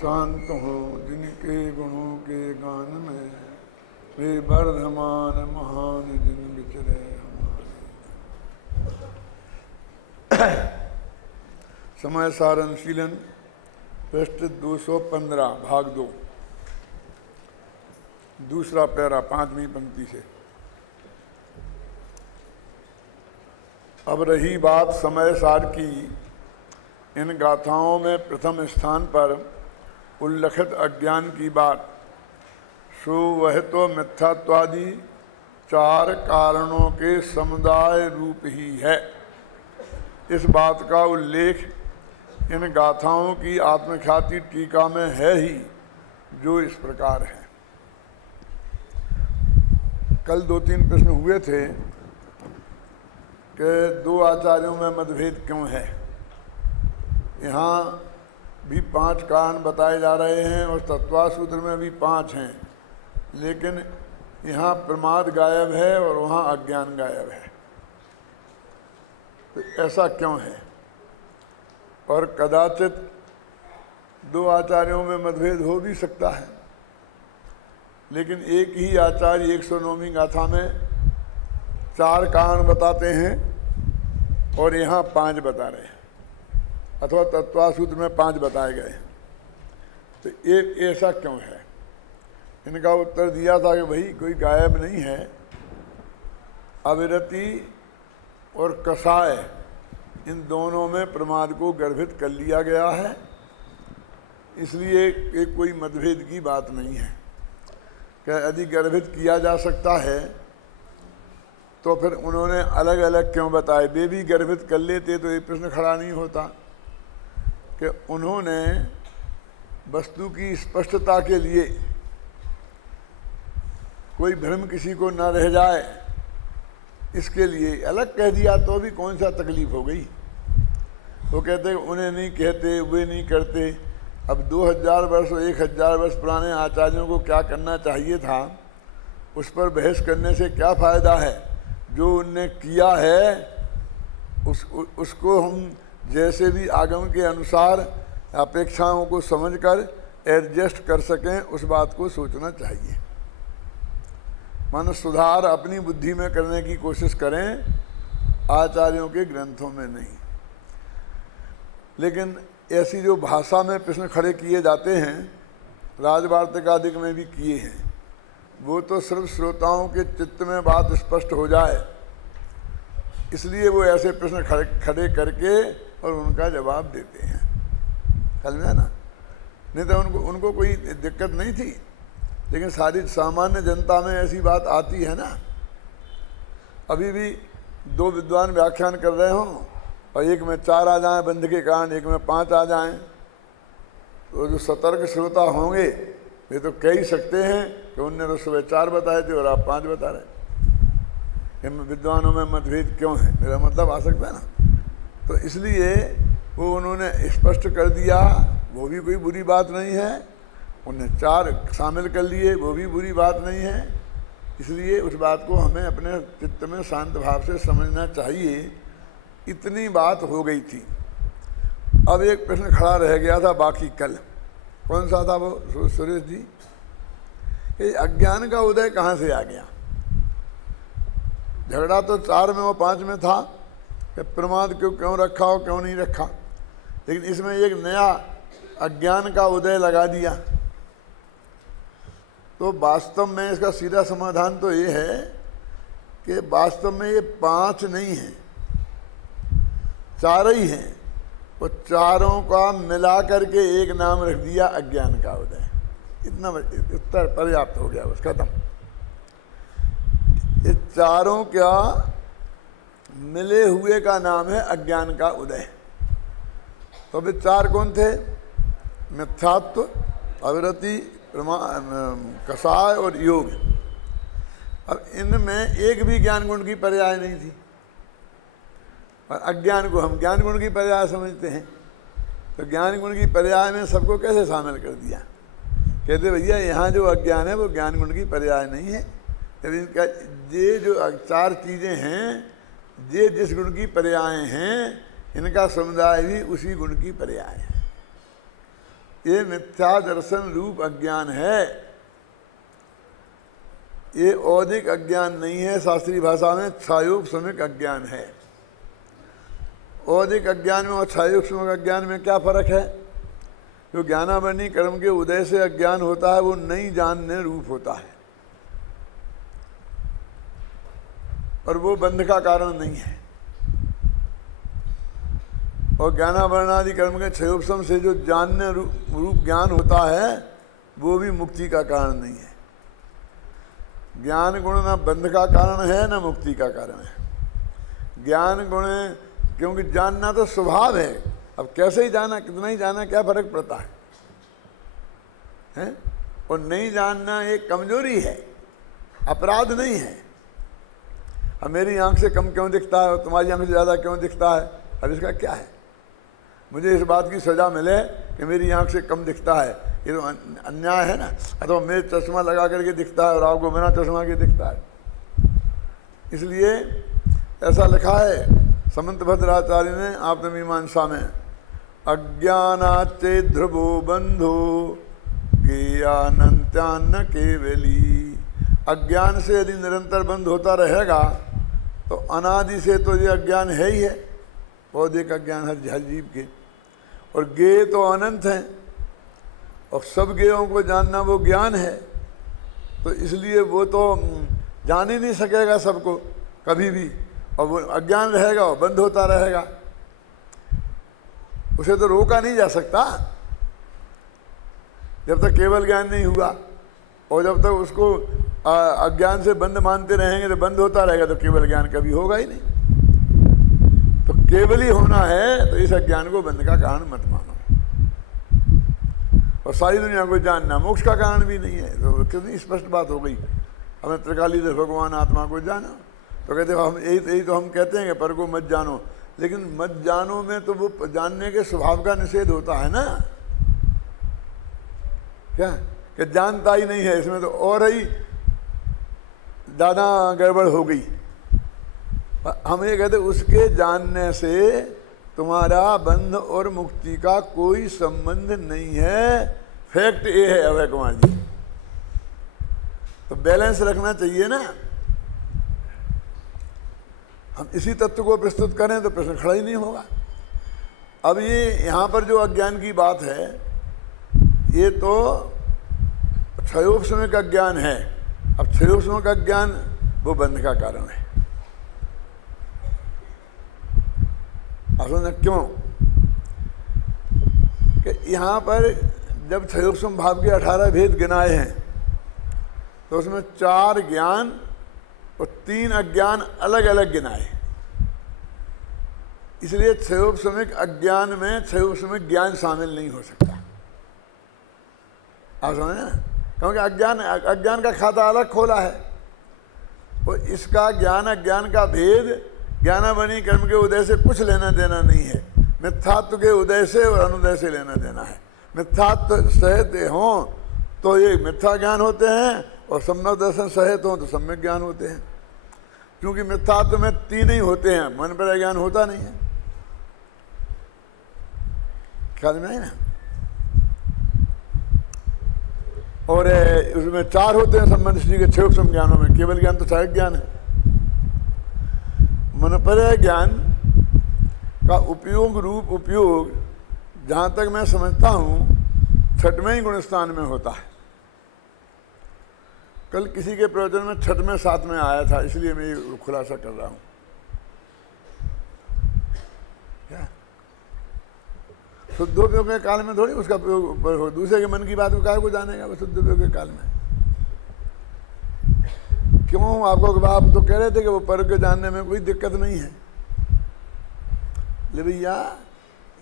शांत हो जिनके गुणों के गान में, वे वर्धमान महान जिन विचरे हमारे। समय सार अनुशीलन पृष्ठ 215 भाग 2 दूसरा पैरा 5वीं पंक्ति से। अब रही बात समय सार की, इन गाथाओं में प्रथम स्थान पर उल्लिखित अज्ञान की बात, सो वह तो मिथ्यात्वादि 4 कारणों के समुदाय रूप ही है। इस बात का उल्लेख इन गाथाओं की आत्मख्याति टीका में है ही, जो इस प्रकार है। कल 2-3 प्रश्न हुए थे कि 2 आचार्यों में मतभेद क्यों है। यहाँ भी 5 कारण बताए जा रहे हैं और तत्वार्थ सूत्र में भी 5 हैं, लेकिन यहाँ प्रमाद गायब है और वहाँ अज्ञान गायब है। तो ऐसा क्यों है? और कदाचित 2 आचार्यों में मतभेद हो भी सकता है, लेकिन एक ही आचार्य 109वीं गाथा में 4 कारण बताते हैं और यहाँ 5 बता रहे हैं, अथवा तत्वार्थ सूत्र में 5 बताए गए हैं। तो ये ऐसा क्यों है? इनका उत्तर दिया था कि भाई कोई गायब नहीं है, अविरति और कसाय इन दोनों में प्रमाद को गर्भित कर लिया गया है, इसलिए ये कोई मतभेद की बात नहीं है। क्या यदि गर्भित किया जा सकता है तो फिर उन्होंने अलग अलग क्यों बताए? वे भी गर्भित कर लेते तो ये प्रश्न खड़ा नहीं होता कि उन्होंने वस्तु की स्पष्टता के लिए, कोई भ्रम किसी को न रह जाए, इसके लिए अलग कह दिया तो भी कौन सा तकलीफ हो गई। वो कहते उन्हें नहीं कहते, वे नहीं करते। अब 2000 वर्ष और 1000 वर्ष पुराने आचार्यों को क्या करना चाहिए था, उस पर बहस करने से क्या फ़ायदा है। जो उनने किया है उसको हम जैसे भी आगम के अनुसार अपेक्षाओं को समझकर एडजस्ट कर सकें, उस बात को सोचना चाहिए। मानो सुधार अपनी बुद्धि में करने की कोशिश करें, आचार्यों के ग्रंथों में नहीं। लेकिन ऐसी जो भाषा में प्रश्न खड़े किए जाते हैं, राजवार्तिकादिक में भी किए हैं, वो तो सिर्फ श्रोताओं के चित्त में बात स्पष्ट हो जाए, इसलिए वो ऐसे प्रश्न खड़े करके और उनका जवाब देते हैं। समझ में ना? नहीं तो उनको कोई दिक्कत नहीं थी, लेकिन सारी सामान्य जनता में ऐसी बात आती है ना। अभी भी 2 विद्वान व्याख्यान कर रहे हों और एक में 4 आ जाएं बंध के कारण, एक में 5 आ जाएं, तो जो सतर्क श्रोता होंगे वे तो कह ही सकते हैं कि उनने तो सुबह 4 बताए थे और आप 5 बता रहे। इन विद्वानों में मतभेद क्यों है, मेरा मतलब आ सकता है ना। तो इसलिए वो उन्होंने स्पष्ट कर दिया, वो भी कोई बुरी बात नहीं है। उन्हें 4 शामिल कर लिए, वो भी बुरी बात नहीं है। इसलिए उस बात को हमें अपने चित्त में शांत भाव से समझना चाहिए। इतनी बात हो गई थी। अब एक प्रश्न खड़ा रह गया था बाकी कल। कौन सा था वो सुरेश जी? ये अज्ञान का उदय कहाँ से आ गया? झगड़ा तो 4 में और 5 में था कि प्रमाद क्यों रखा और क्यों नहीं रखा, लेकिन इसमें एक नया अज्ञान का उदय लगा दिया। तो वास्तव में इसका सीधा समाधान तो ये है कि वास्तव में ये 5 नहीं है, 4 ही हैं। वो चारों का मिला करके एक नाम रख दिया अज्ञान का उदय। इतना उत्तर पर्याप्त हो गया, बस खत्म। ये चारों क्या मिले हुए का नाम है अज्ञान का उदय। तो वे 4 कौन थे? मिथ्यात्व, अविरति, कसाय और योग। अब इनमें एक भी ज्ञान गुण की पर्याय नहीं थी, और अज्ञान को हम ज्ञान गुण की पर्याय समझते हैं। तो ज्ञान गुण की पर्याय में सबको कैसे शामिल कर दिया? कहते भैया यहाँ जो अज्ञान है वो ज्ञान गुण की पर्याय नहीं है। इनका ये जो 4 चीज़ें हैं, ये जिस गुण की पर्याय हैं, इनका समुदाय भी उसी गुण की पर्याय है। ये मिथ्या दर्शन रूप अज्ञान है, ये औदिक अज्ञान नहीं है। शास्त्रीय भाषा में क्षयोपशमिक अज्ञान है। औदिक अज्ञान में और क्षयोपशमिक अज्ञान में क्या फर्क है? जो ज्ञानावरणी कर्म के उदय से अज्ञान होता है वो नहीं जानने रूप होता है, और वो बंध का कारण नहीं है। और ज्ञानावरणादि कर्म के क्षयोपशम से जो जानने रूप ज्ञान होता है वो भी मुक्ति का कारण नहीं है। ज्ञान गुण ना बंध का कारण है ना मुक्ति का कारण है। ज्ञान गुण, क्योंकि जानना तो स्वभाव है। अब कैसे ही जाना, कितना ही जाना, क्या फर्क पड़ता है, हैं? और नहीं जानना एक कमजोरी है, अपराध नहीं है। अब मेरी आंख से कम क्यों दिखता है और तुम्हारी आंख से ज़्यादा क्यों दिखता है? अब इसका क्या है? मुझे इस बात की सज़ा मिले कि मेरी आंख से कम दिखता है, ये तो अन्याय है ना। अथवा मेरे चश्मा लगा करके दिखता है और आपको बिना चश्मा के दिखता है। इसलिए ऐसा लिखा है समंत भद्राचार्य ने आत्ममीमांसा में, अज्ञानाच्चे ध्रुवो बंधो ज्ञानंत्यान्न केवली। अज्ञान से यदि निरंतर बंध होता रहेगा तो अनादि से तो ये अज्ञान है ही है, पौधे का ज्ञान हर जीव के, और ज्ञेय तो अनंत हैं, और सब ज्ञेयों को जानना वो ज्ञान है। तो इसलिए वो तो जान ही नहीं सकेगा सबको कभी भी, और वो अज्ञान रहेगा, वो बंद होता रहेगा, उसे तो रोका नहीं जा सकता जब तक केवल ज्ञान नहीं हुआ। और जब तक उसको अज्ञान से बंद मानते रहेंगे तो बंद होता रहेगा, तो केवल ज्ञान कभी होगा ही नहीं। तो केवल ही होना है, तो इस अज्ञान को बंद का कारण मत मानो। और सारी दुनिया को जानना मोक्ष का कारण भी नहीं है, तो कितनी स्पष्ट बात हो गई। हमने त्रिकालीदर्श भगवान आत्मा को जाना, तो कहते हम यही तो हम कहते हैं कि पर को मत जानो, लेकिन मत जानो में तो वो जानने के स्वभाव का निषेध होता है ना, क्या कि जानता ही नहीं है, इसमें तो और ही ज़्यादा गड़बड़ हो गई। हम ये कहते उसके जानने से तुम्हारा बंध और मुक्ति का कोई संबंध नहीं है। फैक्ट ये है अभय कुमार जी, तो बैलेंस रखना चाहिए ना। हम इसी तत्व को प्रस्तुत करें तो प्रश्न खड़ा ही नहीं होगा। अब ये यहाँ पर जो अज्ञान की बात है, ये तो क्षयोपशमिक अज्ञान है। अब क्षयोपशमिक अज्ञान वो बंध का कारण है। असल में क्यों कि यहाँ पर जब क्षयोपशम भाव के 18 भेद गिनाए हैं, तो उसमें 4 ज्ञान और 3 अज्ञान अलग अलग गिनाए। इसलिए क्षयोपशमिक अज्ञान में क्षयोपशमिक ज्ञान शामिल नहीं हो सकता। आप समझे ना, क्योंकि अज्ञान का खाता अलग खोला है, और इसका ज्ञान अज्ञान का भेद ज्ञानावरणी कर्म के उदय से कुछ लेना देना नहीं है। मिथ्यात्व के उदय से और अनुदय से लेना देना है। मिथ्यात्व सहित हों तो ये मिथ्या ज्ञान होते हैं, और सम्यक दर्शन सहित हों तो सम्यक ज्ञान होते हैं। क्योंकि मिथ्यात्व में 3 ही होते हैं, मन पर ज्ञान होता नहीं है। ख्याल में है ना। और उसमें 4 होते हैं संबंध श्री के क्षयोपशम ज्ञानों में। केवल ज्ञान तो सहायक ज्ञान है। मनपर्य ज्ञान का उपयोग रूप उपयोग जहाँ तक मैं समझता हूँ 6वें ही गुणस्थान में होता है। कल किसी के प्रवचन में 6वें 7वें आया था, इसलिए मैं ये खुलासा कर रहा हूँ। क्या शुद्धोपयोग के काल में थोड़ी उसका प्रयोग हो, दूसरे के मन की बात को काहे को जानेगा वो शुद्धोपयोग के काल में। क्यों आपको आप तो कह रहे थे कि वो पर के जानने में कोई दिक्कत नहीं है। ले भैया,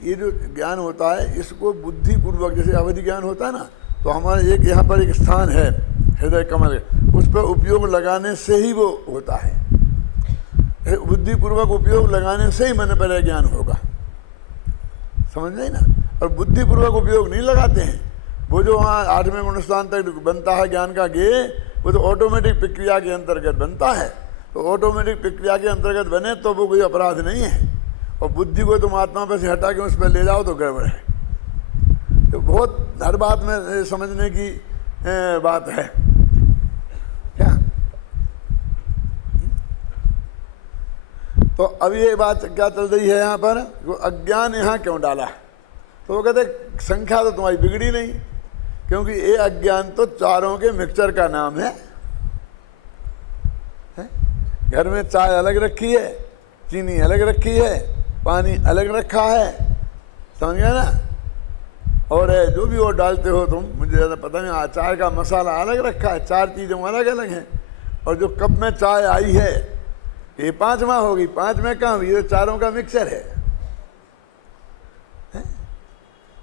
ये जो ज्ञान होता है इसको बुद्धिपूर्वक, जैसे अवधि ज्ञान होता है ना, तो हमारे एक यहाँ पर एक स्थान है हृदय कमल, उस पर उपयोग लगाने से ही वो होता है। बुद्धिपूर्वक उपयोग लगाने से ही मन पर ज्ञान होगा, समझ नहीं ना। और बुद्धिपूर्वक उपयोग नहीं लगाते हैं। वो जो वहाँ 8वें गुणस्थान तक बनता है ज्ञान का ज्ञेय, वो तो ऑटोमेटिक प्रक्रिया के अंतर्गत बनता है। तो ऑटोमेटिक प्रक्रिया के अंतर्गत बने तो वो कोई अपराध नहीं है। और बुद्धि को तुम आत्मा पर से हटा के उस पर ले जाओ तो गड़बड़ है। तो बहुत हर बात में समझने की बात है क्या। तो अब ये बात क्या चल रही है यहाँ पर, वो अज्ञान यहाँ क्यों डाला। तो वो कहते संख्या तो तुम्हारी बिगड़ी नहीं, क्योंकि ये अज्ञान तो चारों के मिक्सचर का नाम है। घर में चाय अलग रखी है, चीनी अलग रखी है, पानी अलग रखा है, समझ गया ना। और जो भी वो डालते हो तुम, मुझे ज़्यादा पता नहीं, चाय का मसाला अलग रखा है, चार चीज़ें अलग अलग हैं। और जो कप में चाय आई है ये पांचवा होगी, पांच में कहाँ हुई, ये चारों का मिक्सचर है।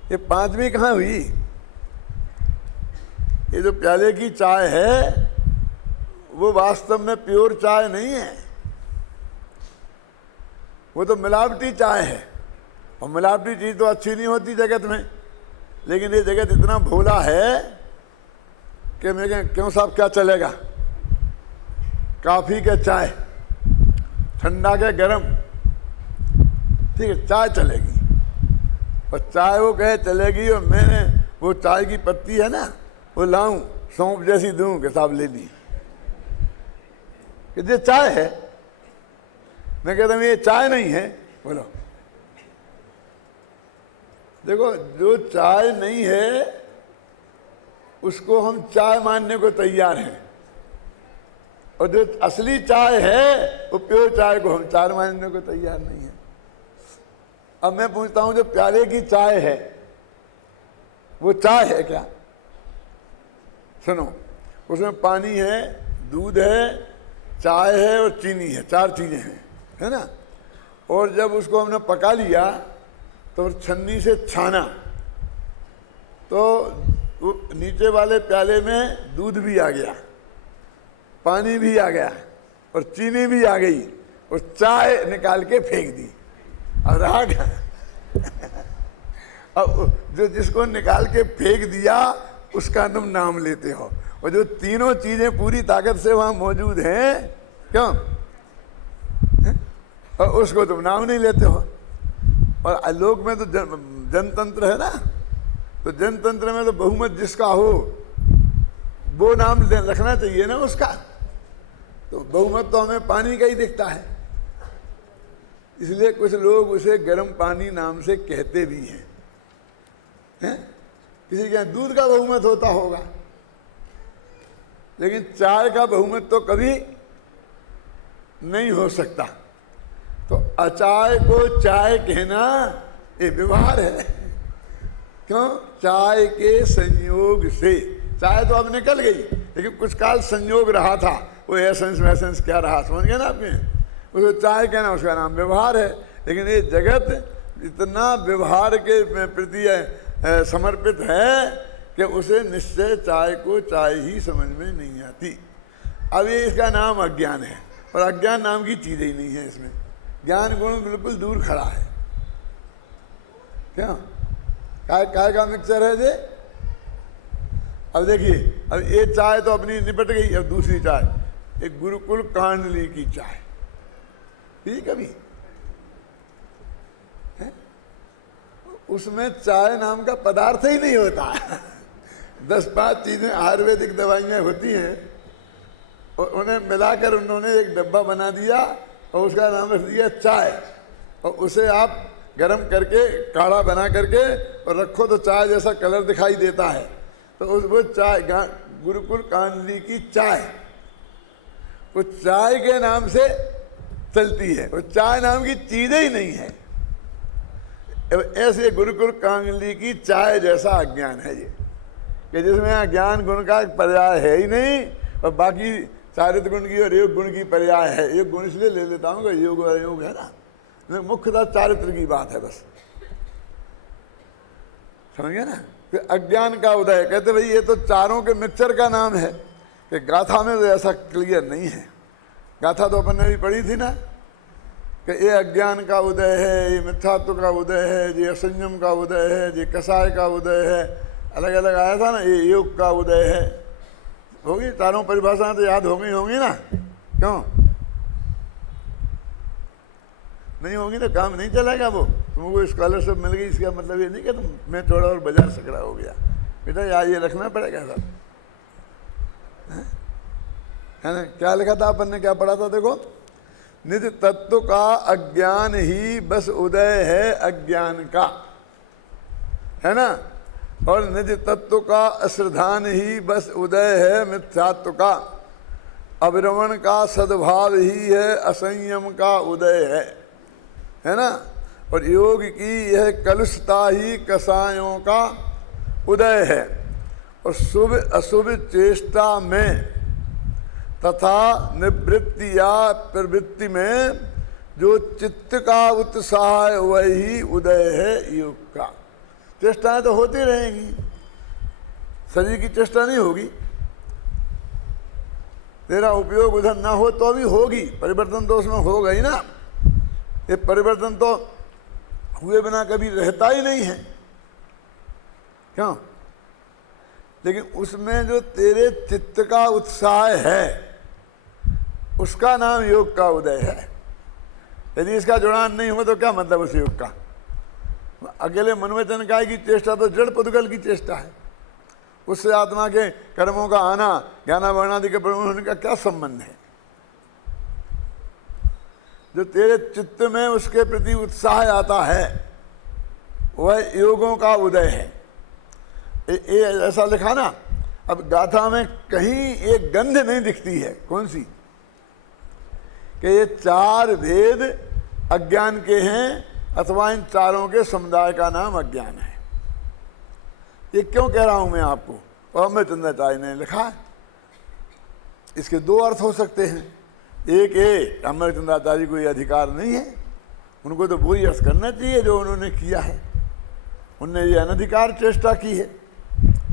ये पांचवी कहाँ हुई। ये जो प्याले की चाय है वो वास्तव में प्योर चाय नहीं है, वो तो मिलावटी चाय है। और मिलावटी चीज़ तो अच्छी नहीं होती जगत में, लेकिन ये जगत इतना भोला है कि मैं कह क्यों साहब क्या चलेगा, काफ़ी के चाय, ठंडा के गरम, ठीक है चाय चलेगी। और चाय वो कहे चलेगी, और मैंने वो चाय की पत्ती है ना वो लाऊं सौंफ जैसी दूं कि साहब ले ली कि ये चाय है। मैं कहता हूँ ये चाय नहीं है। बोलो देखो, जो चाय नहीं है उसको हम चाय मानने को तैयार हैं, और जो असली चाय है वो प्योर चाय को हम चाय मानने को तैयार नहीं है। अब मैं पूछता हूं, जो प्याले की चाय है वो चाय है क्या। सुनो, उसमें पानी है, दूध है, चाय है और चीनी है, चार चीजें हैं, है ना। और जब उसको हमने पका लिया तो छन्नी से छाना तो वो नीचे वाले प्याले में दूध भी आ गया, पानी भी आ गया और चीनी भी आ गई, और चाय निकाल के फेंक दी। अब रहा क्या। अब जो जिसको निकाल के फेंक दिया उसका तुम नाम लेते हो, और जो तीनों चीजें पूरी ताकत से वहां मौजूद हैं क्यों, और उसको तुम नाम नहीं लेते हो। और आलोक में तो जनतंत्र है ना, तो जनतंत्र में तो बहुमत जिसका हो वो नाम रखना चाहिए ना उसका। तो बहुमत तो हमें पानी का ही दिखता है, इसलिए कुछ लोग उसे गर्म पानी नाम से कहते भी हैं, हैं? किसी के यहाँ दूध का बहुमत होता होगा, लेकिन चाय का बहुमत तो कभी नहीं हो सकता। तो अचाय को चाय कहना ये व्यवहार है। क्यों, चाय के संयोग से, चाय तो अब निकल गई लेकिन कुछ काल संयोग रहा था, वो एसेंस वैसेंस क्या रहा, समझ गए ना आपने। उसको चाय कहना, उसका नाम व्यवहार है। लेकिन ये जगत इतना व्यवहार के प्रति समर्पित है कि उसे निश्चय चाय को चाय ही समझ में नहीं आती। अब ये इसका नाम अज्ञान है, और अज्ञान नाम की चीज़ ही नहीं है इसमें। ज्ञान गुण बिल्कुल दूर खड़ा है। क्या काय का मिक्सचर है ये। अब देखिए, अब ये चाय तो अपनी निपट गई, अब दूसरी चाय, एक गुरुकुल कांडली की चाय पी कभी है? उसमें चाय नाम का पदार्थ ही नहीं होता। 10-5 चीजें आयुर्वेदिक दवाइयाँ होती हैं, और उन्हें मिलाकर उन्होंने एक डब्बा बना दिया और उसका नाम रख दिया चाय। और उसे आप गरम करके काढ़ा बना करके और रखो तो चाय जैसा कलर दिखाई देता है। तो वो चाय गुरुकुल कांडली की चाय, वो चाय के नाम से चलती है, वो चाय नाम की चीज ही नहीं है। ऐसे गुरुकुल कांडली की चाय जैसा अज्ञान है ये, कि जिसमें अज्ञान गुण का पर्याय है ही नहीं, और बाकी चारित्र गुण की और योग गुण की पर्याय है। योग गुण इसलिए ले लेता हूँ कि योग और योग है ना, मुख्यतः चारित्र की बात है बस, समझ गए ना। फिर अज्ञान का उदय, कहते भाई ये तो चारों के मिक्सचर का नाम है, कि गाथा में तो ऐसा क्लियर नहीं है। गाथा तो अपन ने भी पढ़ी थी ना, कि ये अज्ञान का उदय है, ये मिथ्यात्व का उदय है, ये असंयम का उदय है, ये कसाय का उदय है, अलग अलग आया था ना, ये योग का उदय है। होगी चारों परिभाषाएं तो याद हो गई होंगी ना, क्यों नहीं होगी तो काम नहीं चलेगा वो। तुमको स्कॉलरशिप मिल गई इसका मतलब ये नहीं कि तुम मैं थोड़ा और बाजार सकड़ा हो गया। बेटा यार ये रखना पड़ेगा सब, है ना। क्या लिखा था अपन ने, क्या पढ़ा था, देखो, निज तत्व का अज्ञान ही बस उदय है अज्ञान का, है ना। और निज तत्व का अश्रद्धान ही बस उदय है मिथ्यात्व का। अविरमण का सद्भाव ही है असंयम का उदय है ना। और योग की यह कलुषता ही कसायों का उदय है। और शुभ अशुभ चेष्टा में तथा निवृत्ति या प्रवृत्ति में जो चित्त का उत्साह है वही उदय है योग का। चेष्टाएं तो होती रहेंगी, शरीर की चेष्टा नहीं होगी, तेरा उपयोग उधर ना हो तो भी होगी, परिवर्तन तो उसमें होगा ही ना। ये परिवर्तन तो हुए बिना कभी रहता ही नहीं है, क्यों? लेकिन उसमें जो तेरे चित्त का उत्साह है उसका नाम योग का उदय है। यदि इसका जुड़ान नहीं हो तो क्या मतलब उस योग का? अकेले मनोवचन काय की चेष्टा तो जड़ पुद्गल की चेष्टा है, उससे आत्मा के कर्मों का आना, ज्ञानावरणादि के प्रमाण होने का क्या संबंध है? जो तेरे चित्त में उसके प्रति उत्साह आता है वह योगों का उदय है। ऐसा लिखा ना। अब गाथा में कहीं एक गंध नहीं दिखती है, कौन सी? कि ये चार भेद अज्ञान के हैं अथवा इन चारों के समुदाय का नाम अज्ञान है। ये क्यों कह रहा हूं मैं आपको? और अमृतचंद्राचार्य ने लिखा है। इसके दो अर्थ हो सकते हैं। एक अमृतचंद्राचार्य को ये अधिकार नहीं है, उनको तो वही अर्थ करना चाहिए जो उन्होंने किया है। उनने ये अनधिकार चेष्टा की है।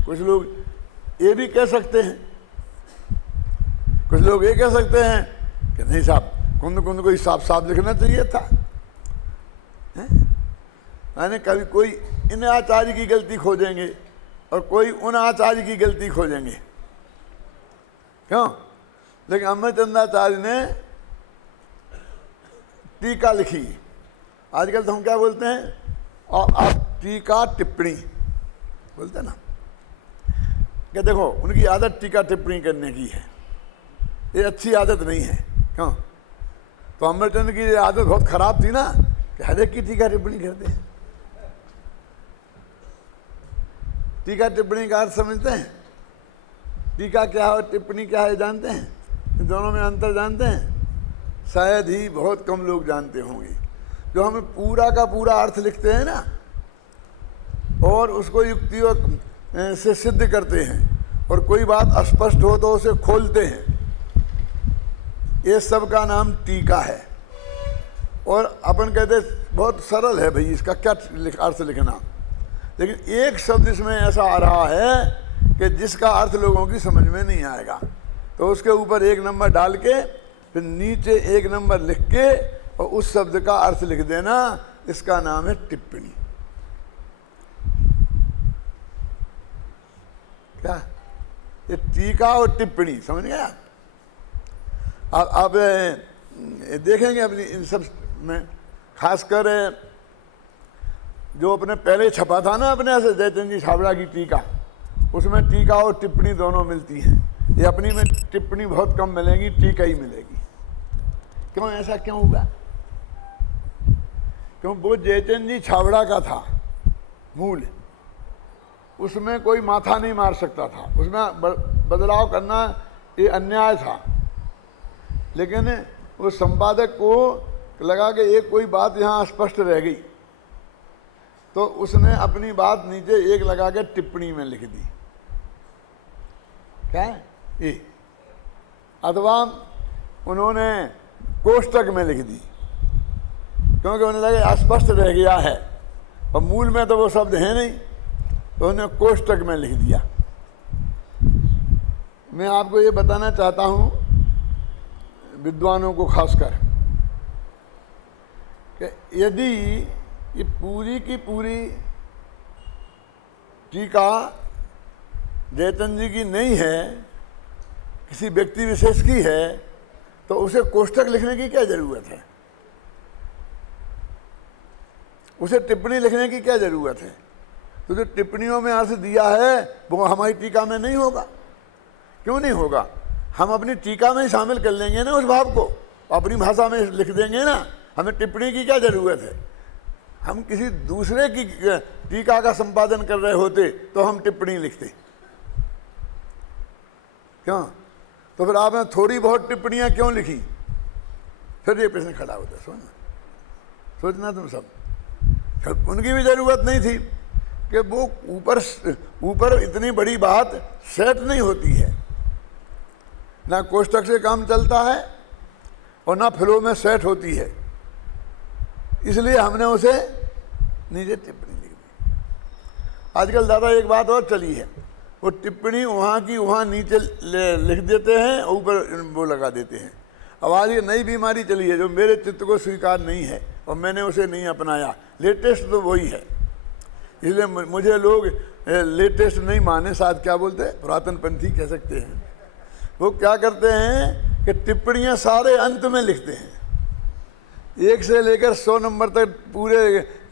कुछ लोग ये भी कह सकते हैं, कुछ लोग ये कह सकते हैं कि नहीं साहब, कुंद कुंद को साफ साफ लिखना चाहिए था। मैंने कभी कोई इन आचार्य की गलती खोजेंगे और कोई उन आचार्य की गलती खोजेंगे, क्यों? लेकिन अमृतचंद्राचार्य ने टीका लिखी। आजकल तो हम क्या बोलते हैं, और आप टीका टिप्पणी बोलते हैं ना, कि देखो उनकी आदत टीका टिप्पणी करने की है, ये अच्छी आदत नहीं है। क्यों? तो अमृतचंद्र की ये आदत बहुत खराब थी ना, कि हर एक की टीका टिप्पणी करते हैं। टीका टिप्पणी का अर्थ समझते हैं? टीका क्या है और टिप्पणी क्या है जानते हैं? इन दोनों में अंतर जानते हैं? शायद ही बहुत कम लोग जानते होंगे। जो हमें पूरा का पूरा अर्थ लिखते हैं ना और उसको युक्तियों से सिद्ध करते हैं, और कोई बात अस्पष्ट हो तो उसे खोलते हैं, ये सब का नाम टीका है। और अपन कहते बहुत सरल है भाई, इसका क्या अर्थ लिखना। लेकिन एक शब्द इसमें ऐसा आ रहा है कि जिसका अर्थ लोगों की समझ में नहीं आएगा, तो उसके ऊपर एक नंबर डाल के फिर नीचे एक नंबर लिख के और उस शब्द का अर्थ लिख देना, इसका नाम है टिप्पणी। क्या ये टीका और टिप्पणी, समझ गया? आप देखेंगे अपनी इन सब में, खासकर जो अपने पहले छपा था ना अपने से जयचंद जी छाबड़ा की टीका, उसमें टीका और टिप्पणी दोनों मिलती हैं। ये अपनी में टिप्पणी बहुत कम मिलेगी, टीका ही मिलेगी। क्यों ऐसा क्यों हुआ? क्यों? वो जयचंद जी छाबड़ा का था मूल, उसमें कोई माथा नहीं मार सकता था, उसमें बदलाव करना ये अन्याय था। लेकिन वो संपादक को लगा कि एक कोई बात यहाँ स्पष्ट रह गई, तो उसने अपनी बात नीचे एक लगा के टिप्पणी में लिख दी। क्या है ये? अथवा उन्होंने कोष्टक में लिख दी, क्योंकि उन्हें लगे अस्पष्ट रह गया है और मूल में तो वो शब्द है नहीं, तो उन्होंने कोष्टक में लिख दिया। मैं आपको ये बताना चाहता हूँ विद्वानों को खासकर, कि यदि ये पूरी की पूरी टीका जयचंद जी की नहीं है, किसी व्यक्ति विशेष की है, तो उसे कोष्टक लिखने की क्या जरूरत है? उसे टिप्पणी लिखने की क्या जरूरत है? तो जो टिप्पणियों में अर्थ दिया है वो हमारी टीका में नहीं होगा। क्यों नहीं होगा? हम अपनी टीका में ही शामिल कर लेंगे ना उस भाव को, अपनी भाषा में लिख देंगे ना। हमें टिप्पणी की क्या जरूरत है? हम किसी दूसरे की टीका का संपादन कर रहे होते तो हम टिप्पणी लिखते। क्यों? तो फिर आपने थोड़ी बहुत टिप्पणियां क्यों लिखी? फिर ये प्रश्न खड़ा होता है। सोचना तुम सब। उनकी भी जरूरत नहीं थी कि वो ऊपर इतनी बड़ी बात सेट नहीं होती है, ना कोष्टक से काम चलता है और ना फ्लो में सेट होती है, इसलिए हमने उसे नीचे टिप्पणी लिख दी। आजकल दादा एक बात और चली है, वो टिप्पणी वहाँ की वहाँ नीचे लिख देते हैं, ऊपर वो लगा देते हैं। अब आज ये नई बीमारी चली है जो मेरे चित्त को स्वीकार नहीं है और मैंने उसे नहीं अपनाया। लेटेस्ट तो वही है, इसलिए मुझे लोग लेटेस्ट नहीं माने, शायद क्या बोलते हैं, पुरातन पंथी कह सकते हैं। वो क्या करते हैं कि टिप्पणियाँ सारे अंत में लिखते हैं। 1 से लेकर 100 नंबर तक पूरे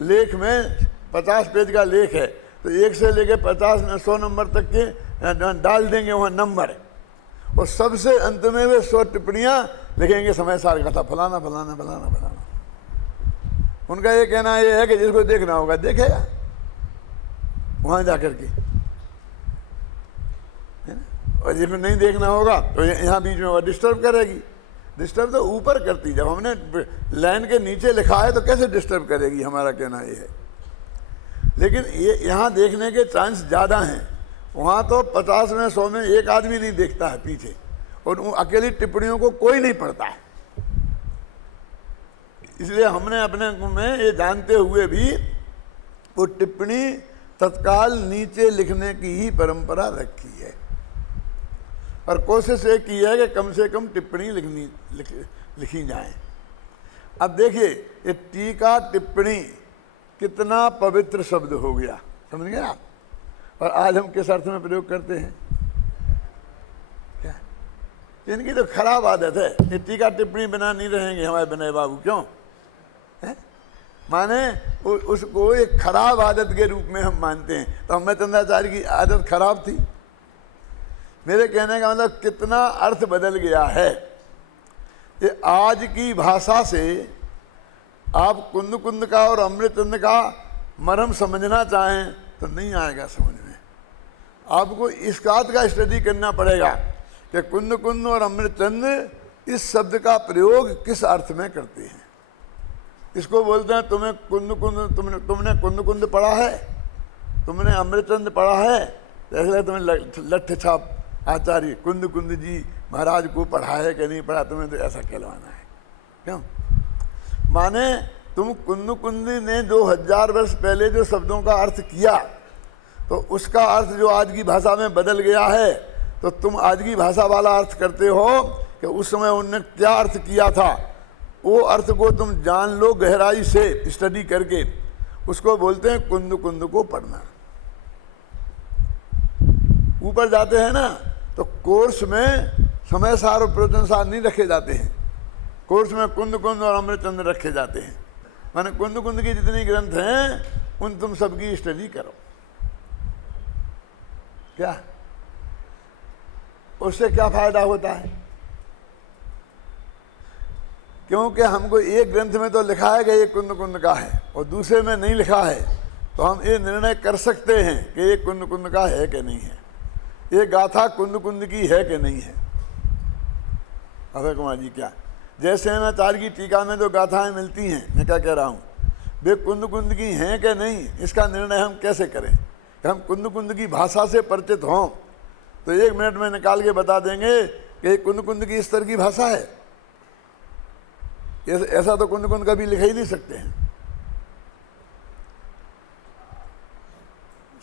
लेख में 50 पेज का लेख है, तो 1 से लेकर 100 नंबर तक के डाल देंगे वहाँ नंबर, और सबसे अंत में वे 100 टिप्पणियाँ लिखेंगे समय सार का था फलाना फलाना फलाना फलाना। उनका ये कहना ये है कि जिसको देखना होगा देखेगा वहाँ जाकर के, और जिसको नहीं देखना होगा तो यहाँ बीच में वो डिस्टर्ब करेगी। डिस्टर्ब तो ऊपर करती, जब हमने लाइन के नीचे लिखा है तो कैसे डिस्टर्ब करेगी, हमारा कहना ये है। लेकिन ये यहाँ देखने के चांस ज़्यादा हैं, वहाँ तो 50 में 100 में एक आदमी नहीं देखता है पीछे, और उन अकेली टिप्पणियों को कोई नहीं पढ़ता है। इसलिए हमने अपने में ये जानते हुए भी वो टिप्पणी तत्काल नीचे लिखने की ही परंपरा रखी है, और कोशिश ये की है कि कम से कम टिप्पणी लिखी जाए। अब देखिए ये टीका टिप्पणी कितना पवित्र शब्द हो गया, समझ गए आप? और आज हम किस अर्थ में प्रयोग करते हैं? क्या इनकी तो खराब आदत है, ये टीका टिप्पणी बिना नहीं रहेंगे हमारे विनय बाबू। क्यों है? माने उसको एक खराब आदत के रूप में हम मानते हैं। तो हमें चंद्राचार्य की आदत खराब थी। मेरे कहने का मतलब कितना अर्थ बदल गया है। ये आज की भाषा से आप कुंद कुंद का और अमृतचंद का मरम समझना चाहें तो नहीं आएगा समझ में। आपको इस बात का स्टडी करना पड़ेगा कि कुंद कुंद और अमृतचंद इस शब्द का प्रयोग किस अर्थ में करते हैं। इसको बोलते हैं तुम्हें कुंद कुंद, तुमने कुंद कुंद पढ़ा है, तुमने अमृतचंद पढ़ा है, ऐसे तुम्हें लठ छाप आचार्य कुंद कुंद जी महाराज को पढ़ा है कि नहीं पढ़ा, तुम्हें तो ऐसा कहलवाना है। क्यों? माने तुम कुंद कुंद ने 2000 वर्ष पहले जो शब्दों का अर्थ किया, तो उसका अर्थ जो आज की भाषा में बदल गया है, तो तुम आज की भाषा वाला अर्थ करते हो कि उस समय उनने क्या अर्थ किया था, वो अर्थ को तुम जान लो गहराई से स्टडी करके। उसको बोलते हैं कुंद कुंद को पढ़ना। ऊपर जाते हैं ना तो कोर्स में समय सार और प्रयोजन सार नहीं रखे जाते हैं, कोर्स में कुंद कुंद और अमृतचंद रखे जाते हैं। माने कुंद कुंद की जितनी ग्रंथ हैं उन तुम सबकी स्टडी करो। क्या उससे क्या फायदा होता है? क्योंकि हमको एक ग्रंथ में तो लिखा है कि ये कुंद कुंद का है और दूसरे में नहीं लिखा है, तो हम ये निर्णय कर सकते हैं कि ये कुंद कुंद का है कि नहीं है, ये गाथा कुंद कुंद की है कि नहीं है। अभय कुमार जी क्या, जैसे मैं चार की टीका में जो गाथाएं मिलती हैं, मैं क्या कह रहा हूँ, वे कुंद कुंद की हैं कि नहीं, इसका निर्णय हम कैसे करें? कि हम कुंद कुंद की भाषा से परिचित हों तो 1 मिनट में निकाल के बता देंगे कि कुंद कुंद की इस तरह की भाषा है। ऐसा तो कुंद कुंद कभी लिखा ही नहीं सकते हैं।